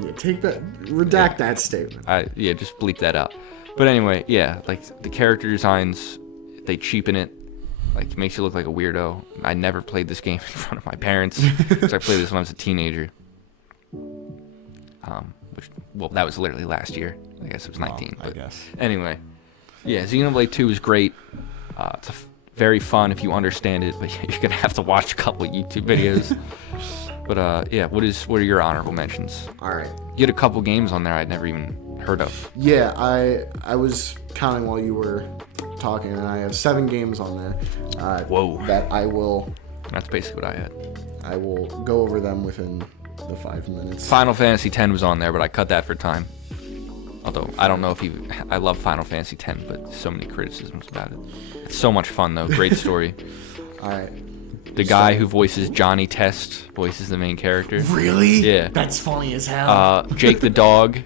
Yeah, take that. Redact that statement. Just bleep that out. But anyway, yeah, like the character designs, they cheapen it. Like, it makes you look like a weirdo. I never played this game in front of my parents. Because I played this when I was a teenager. That was literally last year. I guess it was 19. I guess. Anyway. Yeah, Xenoblade 2 is great. It's very fun if you understand it, but you're going to have to watch a couple of YouTube videos. But, yeah, what are your honorable mentions? All right. You had a couple games on there I'd never even heard of. Yeah, I was counting while you were talking, and I have 7 games on there. Whoa. That I will... That's basically what I had. I will go over them within the 5 minutes. Final Fantasy X was on there, but I cut that for time. Although, I don't know if I love Final Fantasy X, but so many criticisms about it. It's so much fun, though. Great story. All right. The guy who voices Johnny Test voices the main character. Really? Yeah. That's funny as hell. Jake the dog.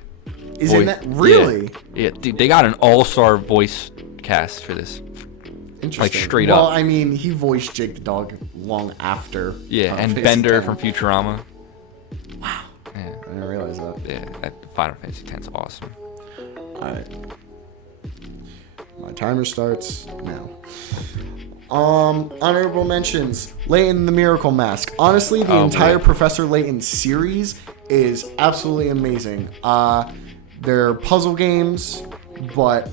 Isn't that... Really? Yeah, dude, they got an all-star voice cast for this. Interesting. Like, straight up. Well, I mean, he voiced Jake the dog long after. Yeah, and Fantasy Bender X. from Futurama. Wow. Yeah. I didn't realize that. Yeah, Final Fantasy X is awesome. Alright. My timer starts now. Honorable mentions. Layton the Miracle Mask. Honestly, the entire Professor Layton series is absolutely amazing. They're puzzle games, but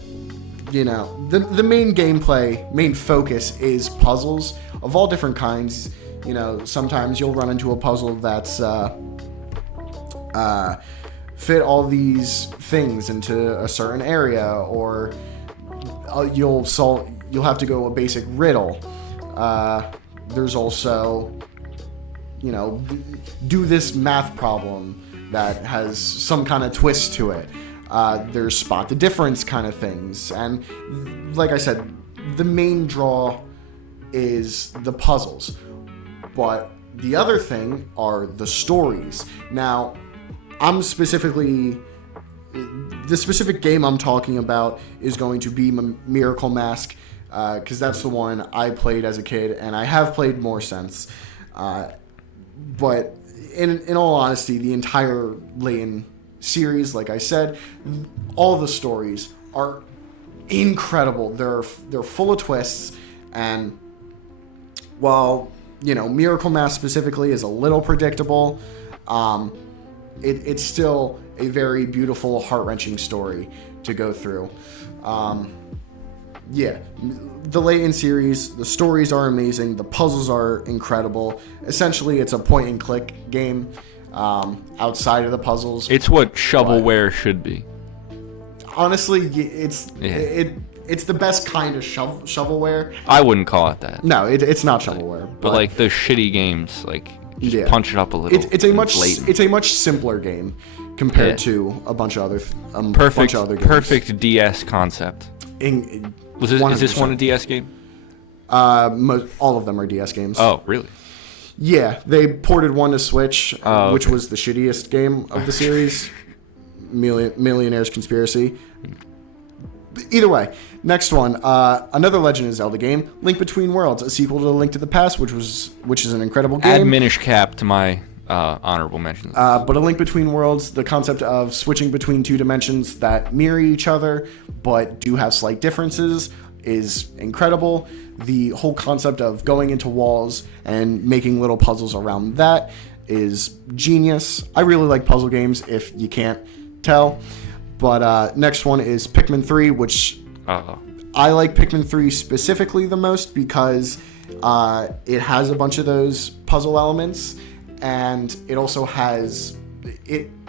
you know, the main gameplay, main focus is puzzles of all different kinds. You know, sometimes you'll run into a puzzle that's fit all these things into a certain area, or you'll have to go a basic riddle. There's also, you know, do this math problem that has some kind of twist to it. There's spot the difference kind of things, and like I said, the main draw is the puzzles, but the other thing are the stories. Now, the specific game I'm talking about is going to be Miracle Mask, because that's the one I played as a kid, and I have played more since. But in all honesty, the entire Layton series, like I said, all the stories are incredible. They're full of twists, and while, you know, Miracle Mask specifically is a little predictable, it's still a very beautiful, heart-wrenching story to go through. Yeah, the Layton series, the stories are amazing, the puzzles are incredible. Essentially, it's a point-and-click game outside of the puzzles. It's what shovelware should be. Honestly, it's the best kind of shovelware. I wouldn't call it that. No, it's not shovelware. But like those shitty games, like just punch it up a little. It's a much simpler game compared to a bunch of other games. Perfect DS concept. Is this one a DS game? All of them are DS games. Oh, really? Yeah, they ported one to Switch, which was the shittiest game of the series. Millionaire's Conspiracy. Either way, next one, another Legend of Zelda game, Link Between Worlds, a sequel to Link to the Past, which is an incredible game. Add Minish Cap to my honorable mentions. But a Link Between Worlds, the concept of switching between two dimensions that mirror each other but do have slight differences, is incredible. The whole concept of going into walls and making little puzzles around that is genius. I really like puzzle games, if you can't tell. But next one is Pikmin 3, which I like Pikmin 3 specifically the most because it has a bunch of those puzzle elements, and it also has,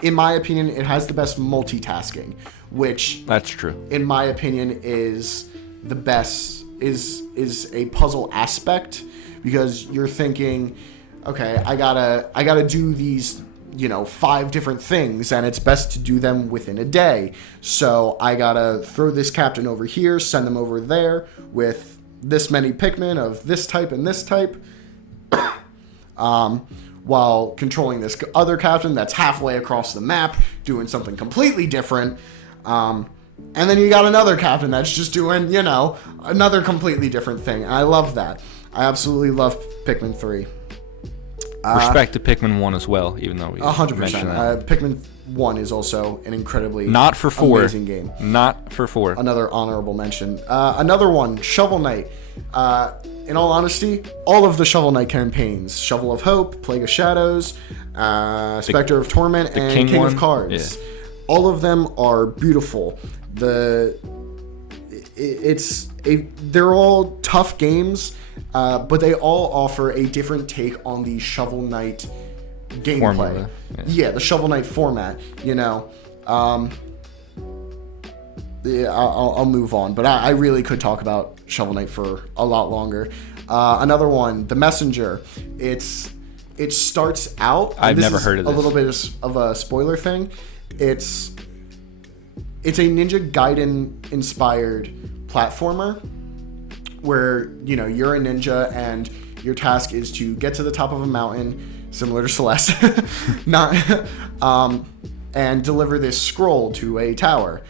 in my opinion, it has the best multitasking, which that's true. In my opinion, is the best, is a puzzle aspect, because you're thinking, okay, I gotta do these, 5 different things, and it's best to do them within a day. So I gotta throw this captain over here, send them over there with this many Pikmin of this type and this type, while controlling this other captain that's halfway across the map, doing something completely different. And then you got another captain that's just doing, another completely different thing. And I love that. I absolutely love Pikmin 3. Respect to Pikmin 1 as well, even though we 100%. mentioned that. Pikmin 1 is also an incredibly Not for 4. amazing game. Not for 4. Another honorable mention. Another one, Shovel Knight. In all honesty, all of the Shovel Knight campaigns, Shovel of Hope, Plague of Shadows, Spectre of Torment, and King of Cards. Yeah. All of them are beautiful. They're all tough games, but they all offer a different take on the Shovel Knight gameplay. Formula, yeah, the Shovel Knight format. Yeah, I'll move on, but I really could talk about Shovel Knight for a lot longer. Another one, The Messenger. It starts out. I've never heard of this. A little bit of a spoiler thing. It's a Ninja Gaiden inspired platformer where you're a ninja and your task is to get to the top of a mountain, similar to Celeste, and deliver this scroll to a tower.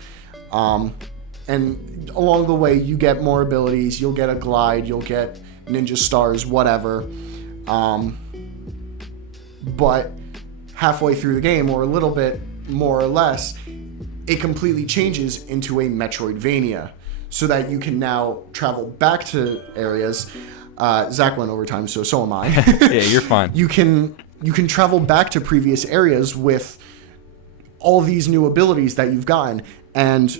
And along the way, you get more abilities. You'll get a glide. You'll get ninja stars, whatever. But halfway through the game, or a little bit more or less, it completely changes into a Metroidvania, so that you can now travel back to areas. Zach went over time, so am I. Yeah, you're fine. You can travel back to previous areas with all these new abilities that you've gotten. And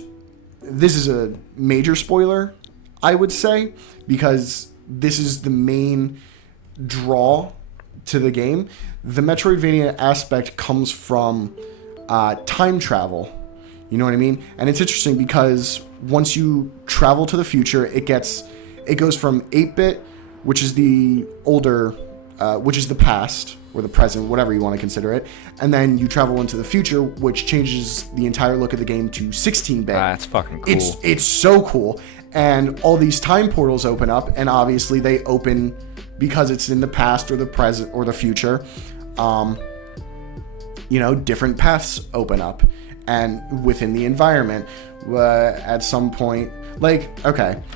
this is a major spoiler, I would say, because this is the main draw to the game. The Metroidvania aspect comes from time travel. You know what I mean? And it's interesting because once you travel to the future, it goes from 8-bit, which is the older, which is the past, or the present, whatever you want to consider it. And then you travel into the future, which changes the entire look of the game to 16-bit. That's fucking cool. It's so cool. And all these time portals open up, and obviously they open because it's in the past or the present or the future. Different paths open up. And within the environment, at some point,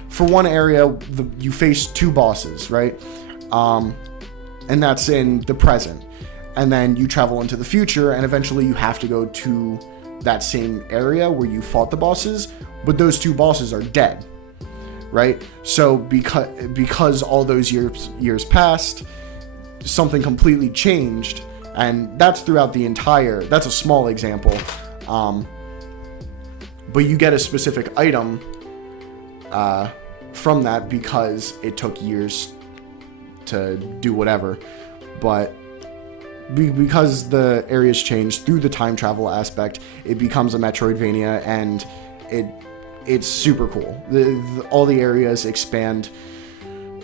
for one area, you face 2 bosses, right? And that's in the present. And then you travel into the future, and eventually you have to go to that same area where you fought the bosses, but those 2 bosses are dead, right? So because all those years passed, something completely changed, and that's throughout the entire. That's a small example, but you get a specific item from that because it took years to do whatever. But because the areas change through the time travel aspect, it becomes a Metroidvania, and it's super cool. All the areas expand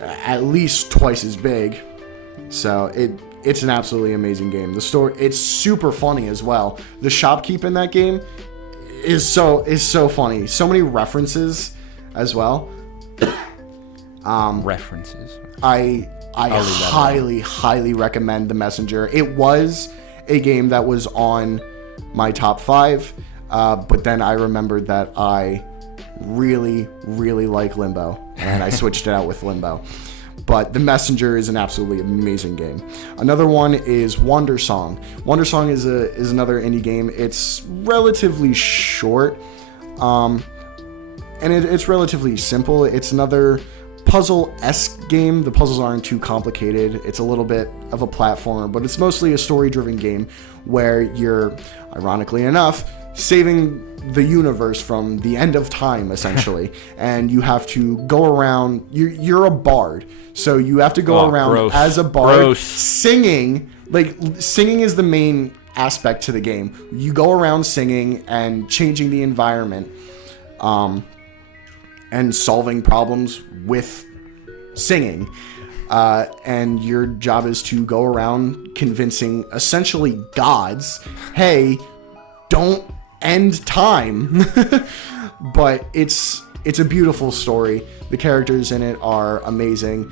at least twice as big, so it's an absolutely amazing game. The story, it's super funny as well. The shopkeep in that game is so funny. So many references as well. References. I highly recommend The Messenger. It was a game that was on my top 5, but then I remembered that I really like Limbo, and I switched it out with Limbo. But The Messenger is an absolutely amazing game. Another one is Wandersong. Wandersong is another indie game. It's relatively short, and it's relatively simple. It's another puzzle-esque game. The puzzles aren't too complicated. It's a little bit of a platformer, but it's mostly a story-driven game where you're, ironically enough, saving the universe from the end of time, essentially. And you have to go around. You're a bard, so you have to go around as a bard, singing. Singing is the main aspect to the game. You go around singing and changing the environment, and solving problems with singing. And your job is to go around convincing essentially gods, hey, don't end time. But it's a beautiful story. The characters in it are amazing.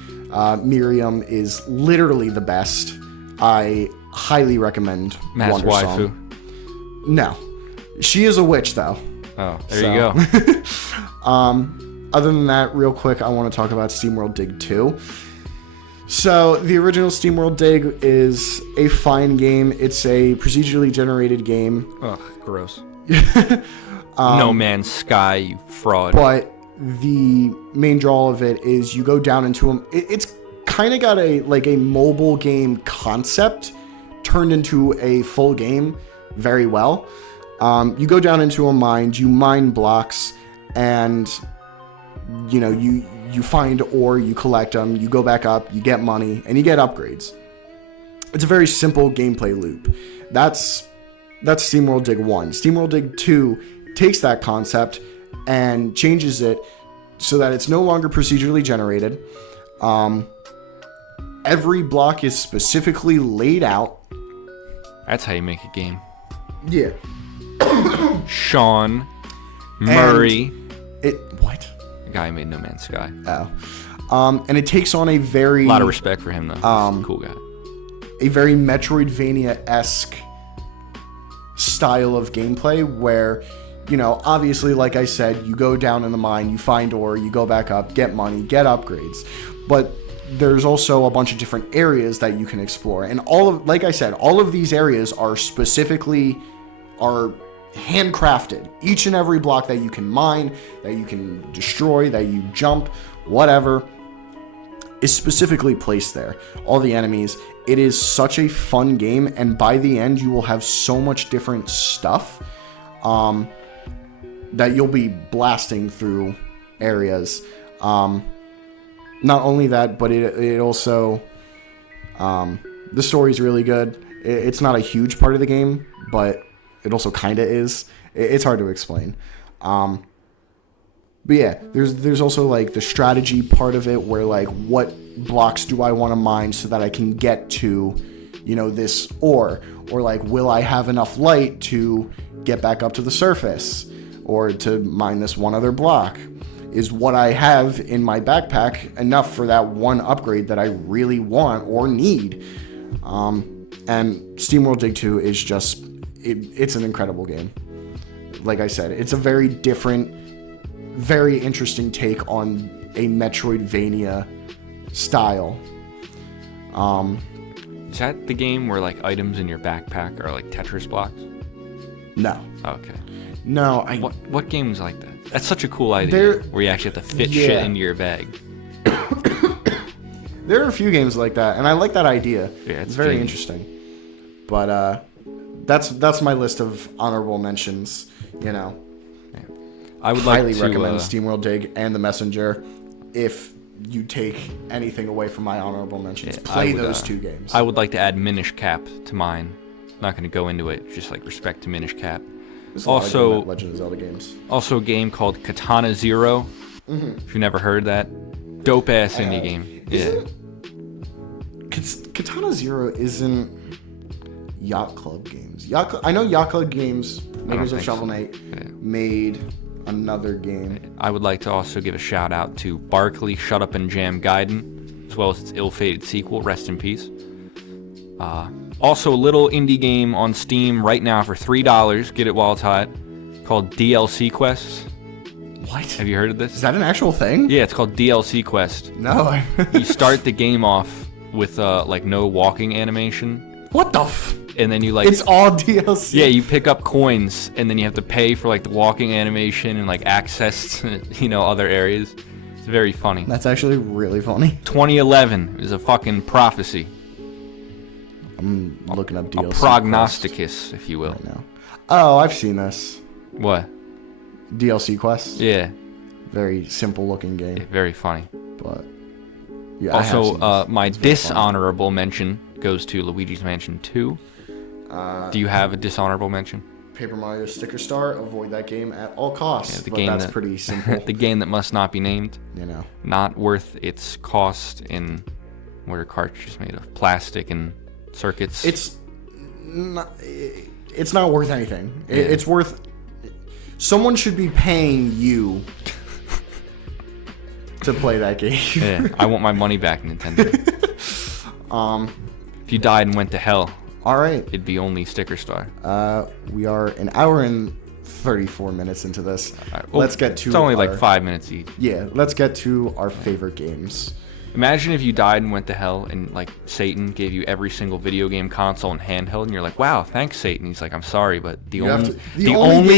Miriam is literally the best. I highly recommend Matt's waifu. No. She is a witch, though. Oh, there you go. Other than that, real quick, I want to talk about SteamWorld Dig 2. So the original SteamWorld Dig is a fine game. It's a procedurally generated game. Ugh, gross. No Man's Sky, you fraud. But the main draw of it is you go down into a... It's kind of got a mobile game concept turned into a full game very well. You go down into a mine, you mine blocks, and you find ore, you collect them, you go back up, you get money, and you get upgrades. It's a very simple gameplay loop. That's SteamWorld Dig 1. SteamWorld Dig 2 takes that concept and changes it so that it's no longer procedurally generated. Every block is specifically laid out. That's how you make a game. Yeah. Sean Murray. What? The guy who made No Man's Sky. Oh. And it takes on a very... A lot of respect for him, though. He's a cool guy. A very Metroidvania-esque style of gameplay where, obviously, like I said, you go down in the mine, you find ore, you go back up, get money, get upgrades. But there's also a bunch of different areas that you can explore. And like I said, all of these areas are handcrafted. Each and every block that you can mine, that you can destroy, that you jump, whatever, is specifically placed there. All the enemies. It is such a fun game, and by the end, you will have so much different stuff that you'll be blasting through areas. Not only that, but it also... the story's really good. It's not a huge part of the game, but it also kind of is. It's hard to explain. But yeah, there's also like the strategy part of it where like what blocks do I want to mine so that I can get to, this ore, or like will I have enough light to get back up to the surface or to mine this one other block? Is what I have in my backpack enough for that one upgrade that I really want or need? And SteamWorld Dig 2 is just, it's an incredible game. Like I said, it's a very different, very interesting take on a Metroidvania style. Is that the game where like items in your backpack are like Tetris blocks? No. Oh, okay. No, What games like that? That's such a cool idea, where you actually have to fit shit into your bag. There are a few games like that, and I like that idea. Yeah, it's very interesting. But that's my list of honorable mentions. Yeah. I would highly recommend SteamWorld Dig and The Messenger. If you take anything away from my honorable mentions, play those two games. I would like to add Minish Cap to mine. Not going to go into it, just like respect to Minish Cap. There's also Legend of Zelda games. Also a game called Katana Zero. Mm-hmm. If you've never heard that, dope ass indie game. Yeah. Katana Zero isn't Yacht Club Games. I know Yacht Club Games, makers of Shovel Knight, made another game. I would like to also give a shout out to Barkley Shut Up and Jam Gaiden, as well as its ill-fated sequel, Rest in Peace. Also, a little indie game on Steam right now for $3, get it while it's hot, called DLC Quest. What? Have you heard of this? Is that an actual thing? Yeah, it's called DLC Quest. No. You start the game off with like no walking animation. What the and then you like... It's all DLC. Yeah, you pick up coins, and then you have to pay for like the walking animation and like access to, other areas. It's very funny. That's actually really funny. 2011 is a fucking prophecy. I'm looking up DLC. A prognosticus, if you will. Right now. Oh, I've seen this. What? DLC Quest? Yeah. Very simple looking game. Yeah, very funny. But yeah, also, my dishonorable mention goes to Luigi's Mansion 2. Do you have a dishonorable mention? Paper Mario Sticker Star. Avoid that game at all costs. Yeah, that's pretty simple. The game that must not be named. Not worth its cost in what are cartridges made of? Plastic and circuits. It's not worth anything. Yeah. It's worth... Someone should be paying you to play that game. Yeah, I want my money back, Nintendo. If you died and went to hell, all right, it'd be only Sticker Star. We are an hour and 34 minutes into this. Right, well, let's get to... It's only like 5 minutes each. Yeah, let's get to our favorite games. Imagine if you died and went to hell, and like Satan gave you every single video game console and handheld, and you're like, "Wow, thanks, Satan." He's like, "I'm sorry, but the only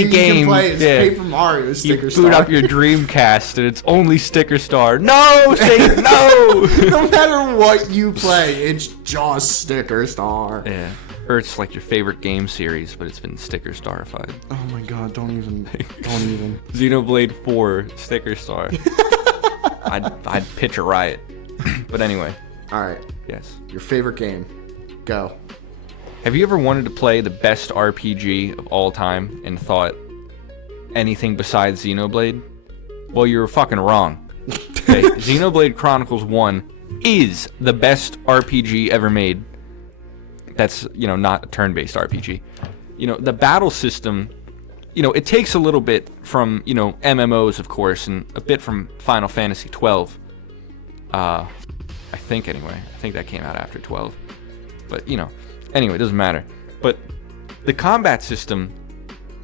game you can play is Paper Mario Sticker Star. You boot up your Dreamcast, and it's only Sticker Star. No, Satan, no! No matter what you play, it's just Sticker Star. Yeah. Or it's like your favorite game series, but it's been Sticker Starified. Oh my god, don't even. Xenoblade 4 Sticker Star. I'd pitch a riot. But anyway. Alright. Yes. Your favorite game. Go. Have you ever wanted to play the best RPG of all time and thought anything besides Xenoblade? Well, you're fucking wrong. Okay? Xenoblade Chronicles 1 is the best RPG ever made. That's, not a turn-based RPG. The battle system, it takes a little bit from, MMOs, of course, and a bit from Final Fantasy 12. I think, anyway. I think that came out after 12. But, anyway, it doesn't matter. But the combat system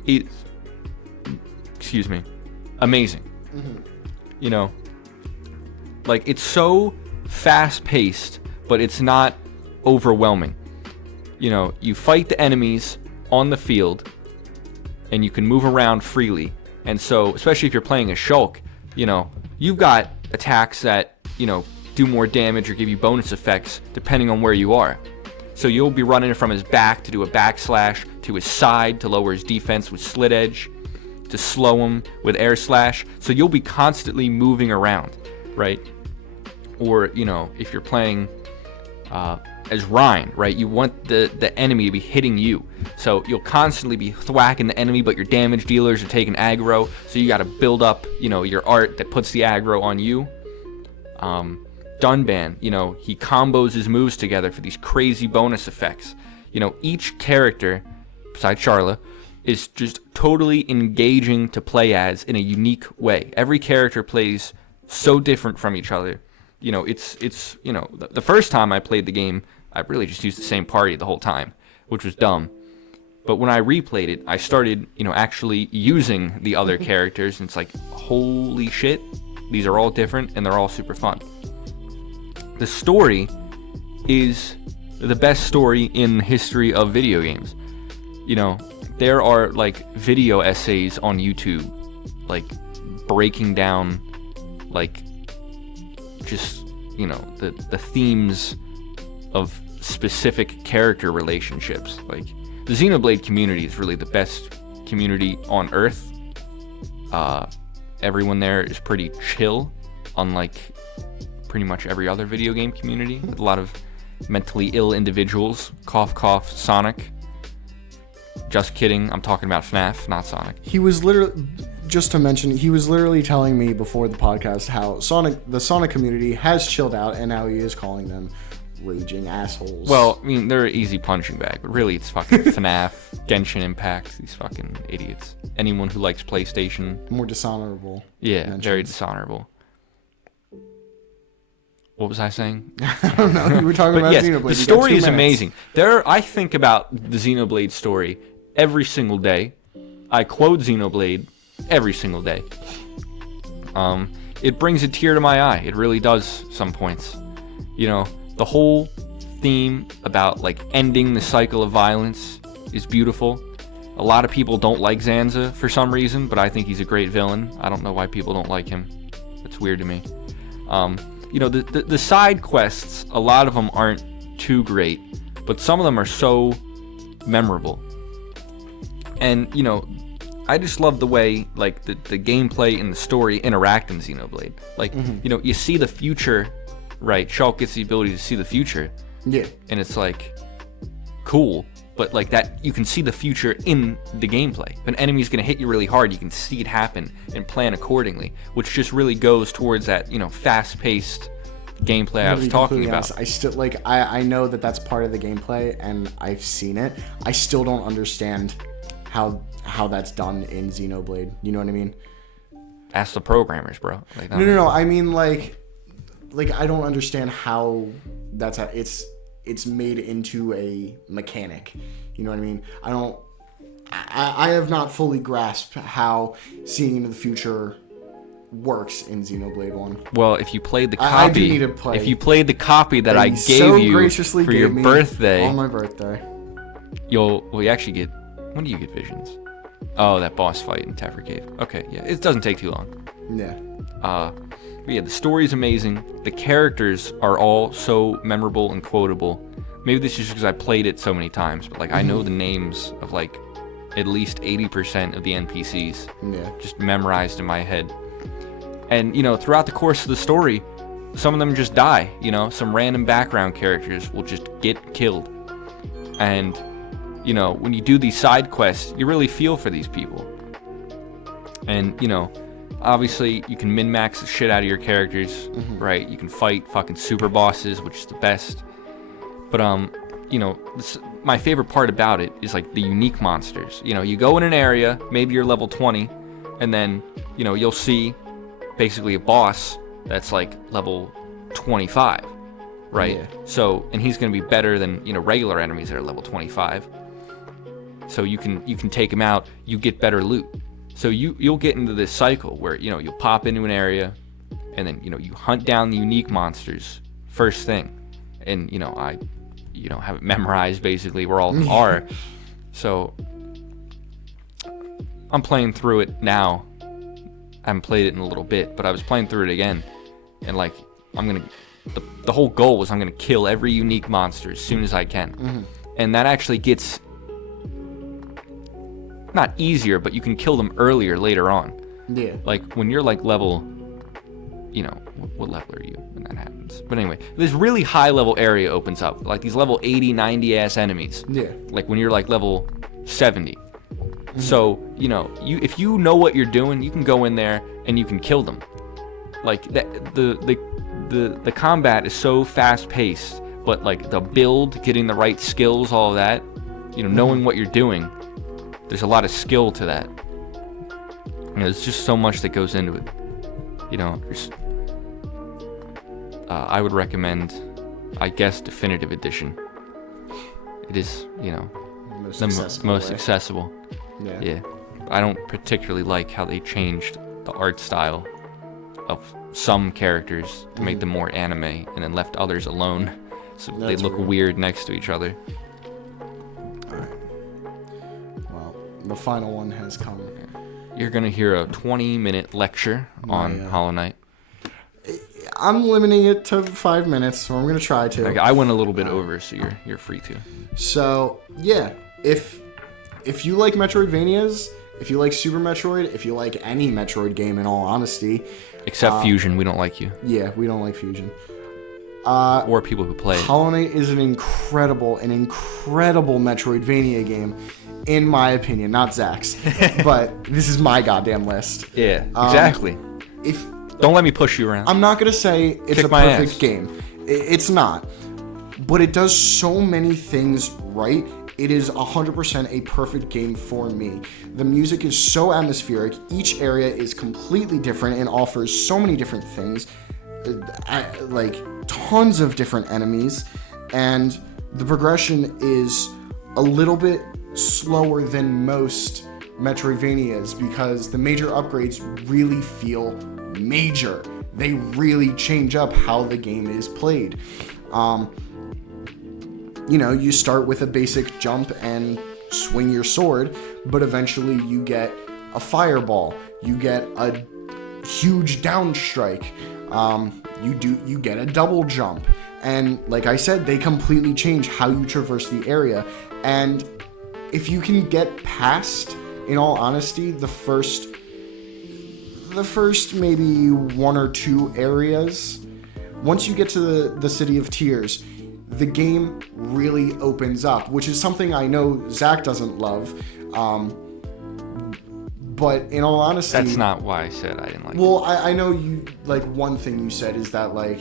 is, amazing. Mm-hmm. Like, it's so fast-paced, but it's not overwhelming. You fight the enemies on the field, and you can move around freely. And so, especially if you're playing a Shulk, you've got attacks that, do more damage or give you bonus effects depending on where you are. So you'll be running from his back to do a backslash, to his side to lower his defense with Slit Edge, to slow him with Air Slash. So you'll be constantly moving around, right? Or, if you're playing as Rhine, right? You want the enemy to be hitting you. So you'll constantly be thwacking the enemy, but your damage dealers are taking aggro. So you got to build up, your art that puts the aggro on you. Dunban, he combos his moves together for these crazy bonus effects. Each character, besides Charla, is just totally engaging to play as in a unique way. Every character plays so different from each other. It's the first time I played the game, I really just used the same party the whole time, which was dumb. But when I replayed it, I started, actually using the other characters, and it's like, holy shit, these are all different, and they're all super fun. The story is the best story in the history of video games. There are, like, video essays on YouTube, like, breaking down, like, just, the themes of specific character relationships. Like, the Xenoblade community is really the best community on Earth. Everyone there is pretty chill, unlike pretty much every other video game community, with a lot of mentally ill individuals. Cough, cough, Sonic. Just kidding, I'm talking about FNAF, not Sonic. He was literally telling me before the podcast how the Sonic community has chilled out, and now he is calling them raging assholes. Well, they're an easy punching bag, but really it's fucking FNAF, Genshin Impact, these fucking idiots. Anyone who likes PlayStation. More dishonorable. Yeah, mentions. Very dishonorable. What was I saying? I don't know. You were talking about Xenoblade. The story is amazing. I think about the Xenoblade story every single day. I quote Xenoblade every single day. It brings a tear to my eye. It really does some points. The whole theme about, like, ending the cycle of violence is beautiful. A lot of people don't like Zanza for some reason, but I think he's a great villain. I don't know why people don't like him. It's weird to me. The side quests, a lot of them aren't too great, but some of them are so memorable. And, I just love the way, like, the gameplay and the story interact in Xenoblade. Like, you see the future, right? Shulk gets the ability to see the future. Yeah. And it's, like, cool. But, like, that, you can see the future in the gameplay. If an enemy's going to hit you really hard, you can see it happen and plan accordingly, which just really goes towards that, fast-paced gameplay I was talking about. Honest, I still, like, I know that that's part of the gameplay, and I've seen it. I still don't understand how that's done in Xenoblade. You know what I mean? Ask the programmers, bro. Like, No. I mean, like I don't understand how it's made into a mechanic. You know what I mean? I have not fully grasped how seeing into the future works in Xenoblade 1. Well, if you played the copy, I do need to play. If you played the copy that I you gave so you graciously for your gave me birthday, on my birthday, you actually get. When do you get visions? Oh, that boss fight in Tefra Cave. Okay, yeah, it doesn't take too long. Yeah. But yeah, the story's amazing. The characters are all so memorable and quotable. Maybe this is just because I played it so many times, but like I know the names of like at least 80% of the NPCs. Yeah. Just memorized in my head. And you know, throughout the course of the story, some of them just die. You know, some random background characters will just get killed. And you know, when you do these side quests, you really feel for these people. And you know, obviously you can min-max the shit out of your characters, right? You can fight fucking super bosses, which is the best. But you know, my favorite part about it is like the unique monsters. You know, you go in an area, maybe you're level 20, and then you know you'll see basically a boss that's like level 25, right? Yeah. So, and he's gonna be better than, you know, regular enemies that are level 25. So you can take him out, you get better loot. So you'll get into this cycle where, you know, you'll pop into an area, and then, you know, you hunt down the unique monsters first thing. And, you know, I have it memorized basically where all of them are. So I'm playing through it now. I haven't played it in a little bit, but I was playing through it again, and like the whole goal was I'm gonna kill every unique monster as soon as I can. And that actually gets not easier, but you can kill them earlier later on. Yeah. Like when you're like level, you know, what level are you when that happens? But anyway, this really high level area opens up, like these level 80, 90 ass enemies. Yeah. Like when you're like level 70. So, you know, if you know what you're doing, you can go in there and you can kill them. Like that, the combat is so fast paced, but like the build, getting the right skills, all of that, you know, knowing what you're doing, there's a lot of skill to that. You know, there's just so much that goes into it. You know, I would recommend, I guess, Definitive Edition. It is, you know, most accessible. Yeah. I don't particularly like how they changed the art style of some characters to make them more anime, and then left others alone, so they look weird next to each other. Alright. Well, the final one has come. You're gonna hear a 20-minute lecture on Hollow Knight. I'm limiting it to 5 minutes, so I'm gonna try to. I went a little bit over, so you're free to. So yeah, if you like Metroidvanias, if you like Super Metroid, if you like any Metroid game, in all honesty, except Fusion, we don't like you. Yeah, we don't like Fusion. Or people who play it. Hollow Knight is an incredible Metroidvania game, in my opinion, not Zach's, but this is my goddamn list. Yeah, exactly. Don't let me push you around. I'm not gonna say it's a perfect game. It's not, but it does so many things right. It is 100% a perfect game for me. The music is so atmospheric. Each area is completely different and offers so many different things. Like tons of different enemies. And the progression is a little bit slower than most Metroidvanias because the major upgrades really feel major. They really change up how the game is played. You know, you start with a basic jump and swing your sword, but eventually you get a fireball, you get a huge down strike, you get a double jump, and like I said, they completely change how you traverse the area. And if you can get past, in all honesty, the first maybe 1 or 2 areas, once you get to the City of Tears, the game really opens up, which is something I know Zach doesn't love. But in all honesty... That's not why I said I didn't like it. Well, I know you, like, one thing you said is that, like,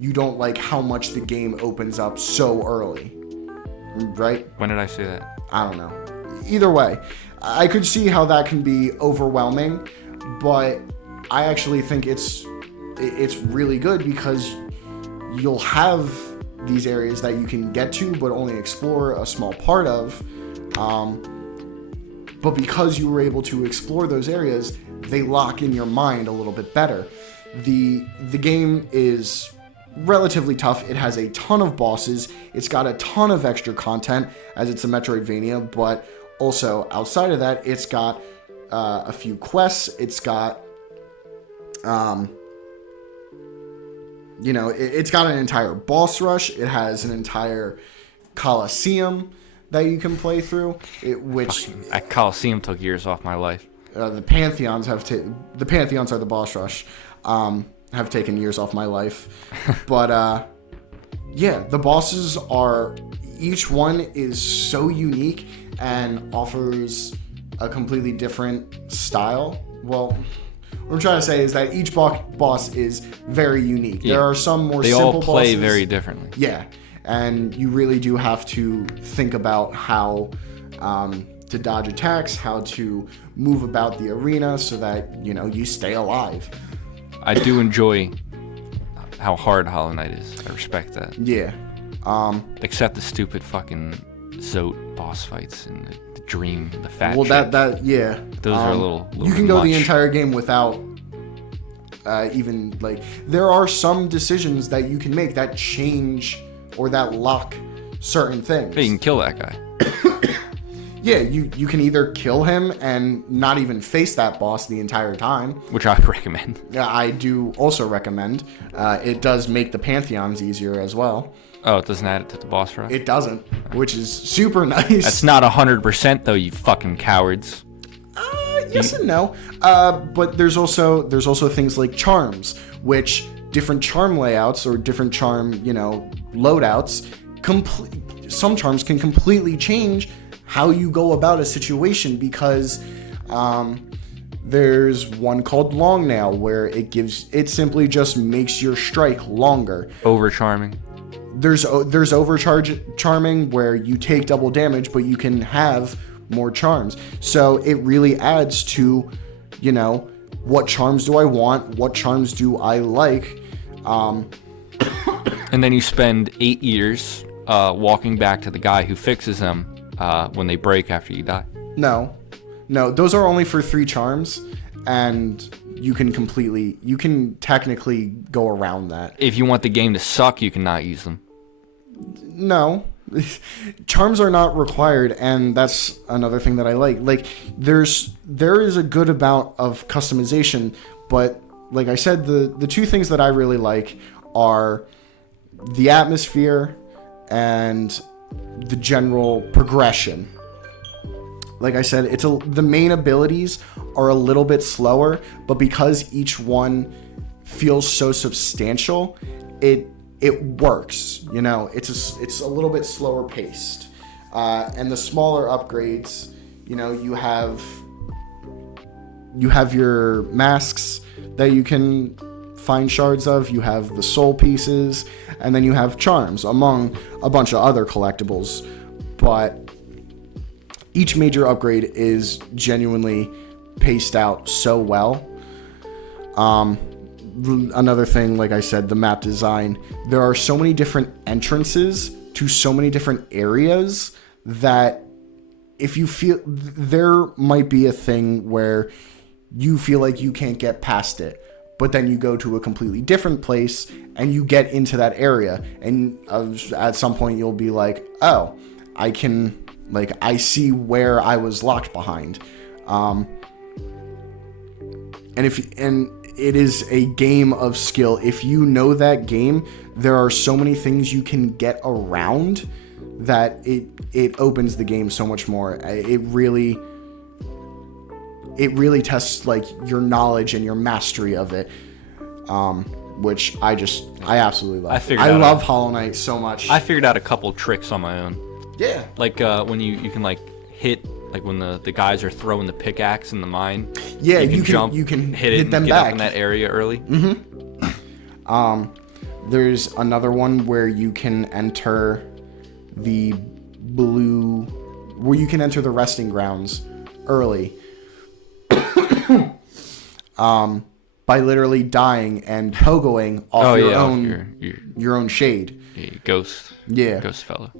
you don't like how much the game opens up so early. Right? When did I say that? I don't know. Either way, I could see how that can be overwhelming, but I actually think it's really good because you'll have these areas that you can get to but only explore a small part of, but because you were able to explore those areas, they lock in your mind a little bit better. The game is relatively tough. It has a ton of bosses. It's got a ton of extra content as it's a Metroidvania, but also outside of that, it's got a few quests. It's got, it's got an entire boss rush. It has an entire Coliseum that you can play through. That Coliseum took years off my life. The Pantheons the Pantheons are the boss rush. Have taken years off my life, but the bosses each one is so unique and offers a completely different style. Well, what I'm trying to say is that each boss is very unique. Yeah. There are some more they simple all play bosses. very differently. Yeah, and you really do have to think about how to dodge attacks, how to move about the arena so that you stay alive. I do enjoy how hard Hollow Knight is. I respect that. Yeah. Except the stupid fucking Zote boss fights and the Dream, the fat. Well, chick. yeah. Those are a little you can go much. the entire game without even there are some decisions that you can make that change or that lock certain things. Hey, you can kill that guy. Yeah, you can either kill him and not even face that boss the entire time. Which I recommend. Yeah, I do also recommend. It does make the Pantheons easier as well. Oh, it doesn't add it to the boss rush? It doesn't, which is super nice. That's not 100% though, you fucking cowards. Yes and no. But there's also things like charms, which different charm layouts or different charm, loadouts, some charms can completely change how you go about a situation, because there's one called Long Nail where it simply just makes your strike longer. Over charming. There's charming where you take double damage, but you can have more charms. So it really adds to, what charms do I want? What charms do I like? And then you spend 8 years walking back to the guy who fixes them when they break after you die. No, those are only for 3 charms, and you can technically go around that. If you want the game to suck, you cannot use them. No, charms are not required, and that's another thing that I like. There is a good amount of customization, but like I said, the 2 things that I really like are the atmosphere and the general progression. Like I said, the main abilities are a little bit slower, but because each one feels so substantial, it works. It's a little bit slower paced, and the smaller upgrades, you have your masks that you can find shards of, you have the soul pieces, and then you have charms, among a bunch of other collectibles. But each major upgrade is genuinely paced out so well. Another thing, like I said, the map design. There are so many different entrances to so many different areas that if you feel, there might be a thing where you feel like you can't get past it, but then you go to a completely different place and you get into that area, and at some point you'll be like, oh, I see where I was locked behind. And it is a game of skill. If you know that game, there are so many things you can get around that it opens the game so much more. It really tests your knowledge and your mastery of it, which I absolutely love. I love Hollow Knight so much. I figured out a couple tricks on my own. Yeah. When you can hit, when the guys are throwing the pickaxe in the mine. Yeah, you can hit it them and get back up in that enter early. Mm-hmm. There's another one where you can enter the resting grounds early. By literally dying and pogoing off your own shade. Yeah, ghost Yeah. Ghost fellow.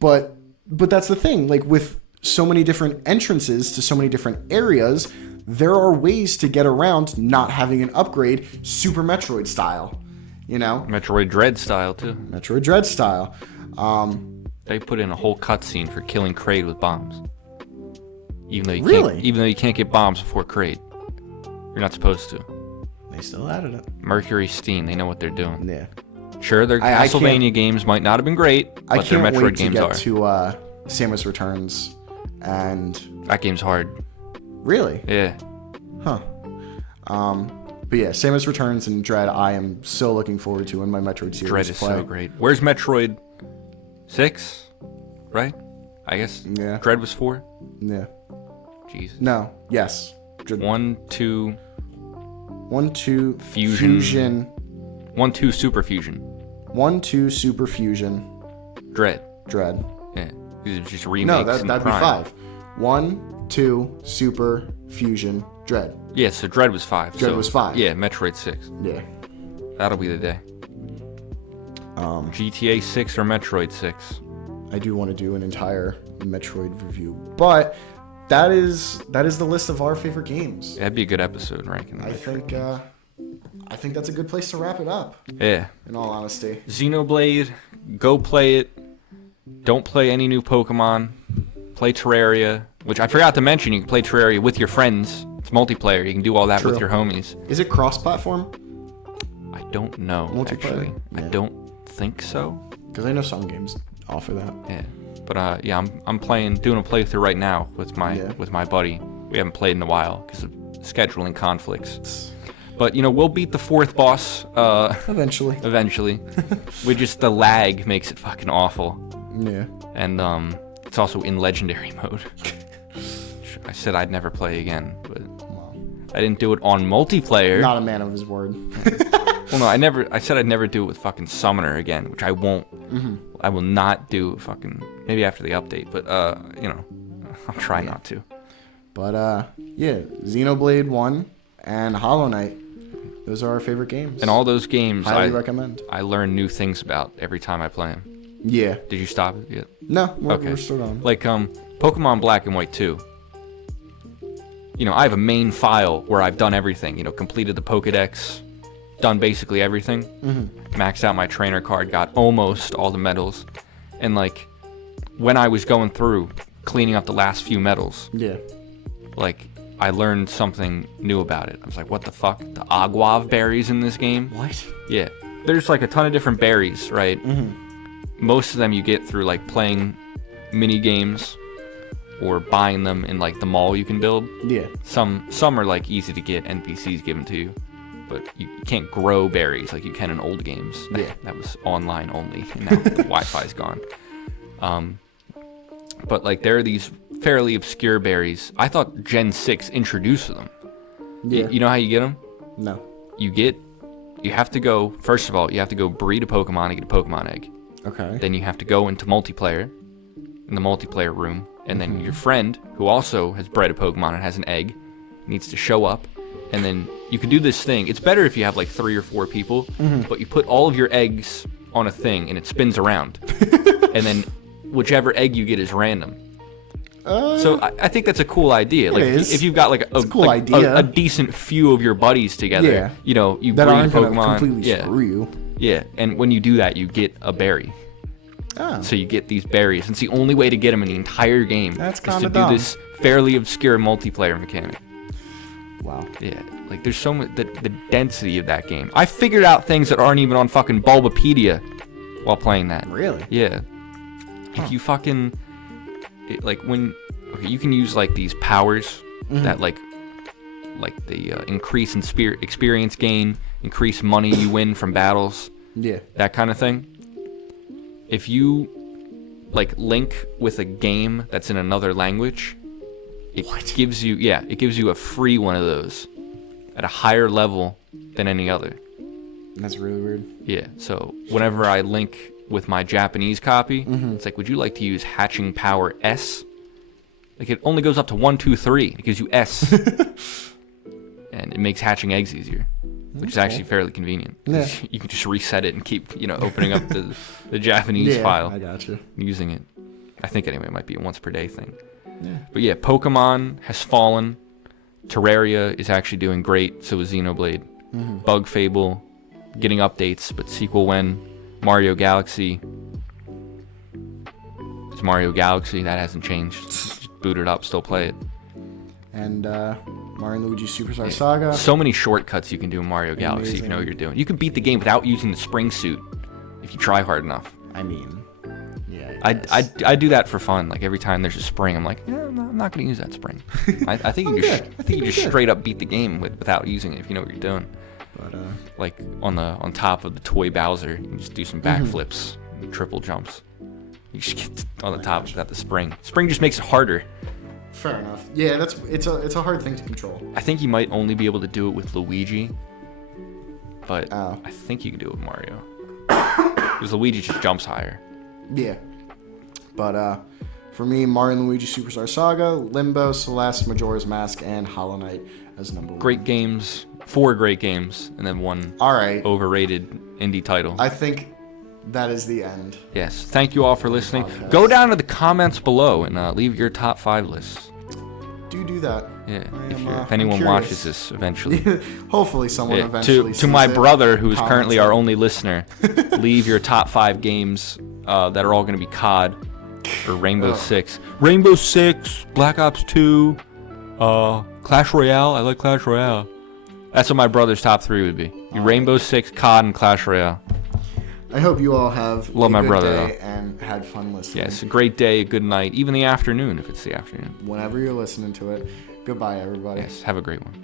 But that's the thing. With so many different entrances to so many different areas, there are ways to get around not having an upgrade, Super Metroid style. You know? Metroid Dread style, too. Metroid Dread style. They put in a whole cutscene for killing Kraid with bombs. Even though you can't get bombs before Kraid. You're not supposed to. They still added it. Mercury Steam, they know what they're doing. Yeah. Sure, their Castlevania games might not have been great, but their Metroid games are. I can't wait to get to Samus Returns, and... That game's hard. Really? Yeah. Huh. But yeah, Samus Returns and Dread, I am so looking forward to in my Metroid series. Dread is so great. Where's Metroid 6? Right? I guess. Yeah. Dread was 4? Yeah. Jesus. No. Yes. 1, 2... 1, 2... Fusion. 1, 2 Super Fusion. 1, 2 Super Fusion. Dread. Yeah. These are just remakes. No, that'd be 5. 1, 2 Super Fusion. Dread. Yeah, so Dread was 5. Dread was 5. Yeah, Metroid 6. Yeah. That'll be the day. GTA 6 or Metroid 6. I do want to do an entire Metroid review, but that is the list of our favorite games. That'd be a good episode, ranking. I think that's a good place to wrap it up. Yeah. In all honesty. Xenoblade, go play it. Don't play any new Pokemon. Play Terraria, which I forgot to mention. You can play Terraria with your friends. It's multiplayer. You can do all that with your homies. Is it cross-platform? I don't know, actually. Yeah. I don't think so. Because I know some games offer that. Yeah. But yeah, I'm doing a playthrough right now with my buddy. We haven't played in a while because of scheduling conflicts. But we'll beat the 4th boss. Eventually. With just the lag makes it fucking awful. Yeah. And it's also in legendary mode. I said I'd never play again, but I didn't do it on multiplayer. Not a man of his word. Well, no, I said I'd never do it with fucking Summoner again, which I won't. Mm-hmm. I will not do fucking, maybe after the update, but I'll try not to. But yeah, Xenoblade 1 and Hollow Knight. Those are our favorite games. And all those games highly recommend. I learn new things about every time I play them. Yeah. Did you stop it yet? No, we're still on. Like Pokemon Black and White 2. I have a main file where I've done everything. Completed the Pokedex, done basically everything. Mm-hmm. Maxed out my trainer card, got almost all the medals. And when I was going through cleaning up the last few medals, I learned something new about it. I was like, what the fuck? The Aguav berries in this game? What? Yeah. There's a ton of different berries, right? Mm-hmm. Most of them you get through playing mini games or buying them in the mall you can build. Yeah. Some are easy to get, NPCs given to you, but you can't grow berries like you can in old games. Yeah. That was online only, and now the Wi-Fi's gone. But there are these fairly obscure berries. I thought Gen 6 introduced them. Yeah. You know how you get them? No. You have to go, first of all, you have to go breed a Pokemon to get a Pokemon egg. Okay. Then you have to go into multiplayer, in the multiplayer room, and then your friend, who also has bred a Pokemon and has an egg, needs to show up, and then you can do this thing. It's better if you have 3 or 4 people, but you put all of your eggs on a thing, and it spins around. And then whichever egg you get is random. So I think that's a cool idea. If you've got a decent few of your buddies together, you breed Pokemon. Completely screw you. Yeah, and when you do that, you get a berry. Oh. So you get these berries. And it's the only way to get them in the entire game. That's is to do this fairly obscure multiplayer mechanic. Wow. Yeah, there's so much the density of that game. I figured out things that aren't even on fucking Bulbapedia while playing that. Really? Yeah. Huh. If you fucking you can use these powers that the increase in experience gain, increase money you win from battles. Yeah. That kind of thing. If you link with a game that's in another language, it gives you a free one of those at a higher level than any other. That's really weird. Yeah. So whenever I link with my Japanese copy, it's would you like to use Hatching Power S? It only goes up to 1, 2, 3. It gives you S. And it makes hatching eggs easier, which is actually fairly convenient. Yeah. You can just reset it and keep, opening up the Japanese file. I got you. Using it. I think anyway, it might be a once per day thing. Yeah. But yeah, Pokemon has fallen. Terraria is actually doing great. So is Xenoblade. Bug Fable, getting updates, but sequel when. Mario Galaxy. It's Mario Galaxy. That hasn't changed. Just boot it up, still play it. And Mario & Luigi Superstar Saga. So many shortcuts you can do in Mario Galaxy if you Amazing. know what you're doing. You can beat the game without using the spring suit if you try hard enough. I mean, yeah. I do that for fun. Like every time there's a spring, I'm like, yeah, I'm not going to use that spring. I think you just straight up beat the game without using it if you know what you're doing. But Like on top of the toy Bowser, you can just do some backflips, and triple jumps. You just get on the top without the spring. Spring just makes it harder. fair enough. Yeah, it's a hard thing to control. I think you might only be able to do it with Luigi, but Oh. I think you can do it with Mario. Because Luigi just jumps higher. Yeah. But for me, Mario & Luigi Superstar Saga, Limbo, Celeste, Majora's Mask, and Hollow Knight as number 1. Great games, 4 great games, and then 1 All right. overrated indie title. I think that is the end. Yes. Thank you all for listening. Podcast. Go down to the comments below and leave your top 5 lists. Do that. Yeah. I'm If anyone curious. watches this eventually. Hopefully someone Yeah, eventually to sees my it, brother, who is comments currently it. our only listener, leave your top 5 games that are all going to be COD or Rainbow Six. Rainbow Six, Black Ops 2, Clash Royale. I like Clash Royale. That's what my brother's top 3 would be. Rainbow Six, COD, and Clash Royale. I hope you all have Love a my good brother, day and had fun listening. Yes, a great day, a good night, even the afternoon if it's the afternoon. Whenever you're listening to it. Goodbye, everybody. Yes, have a great one.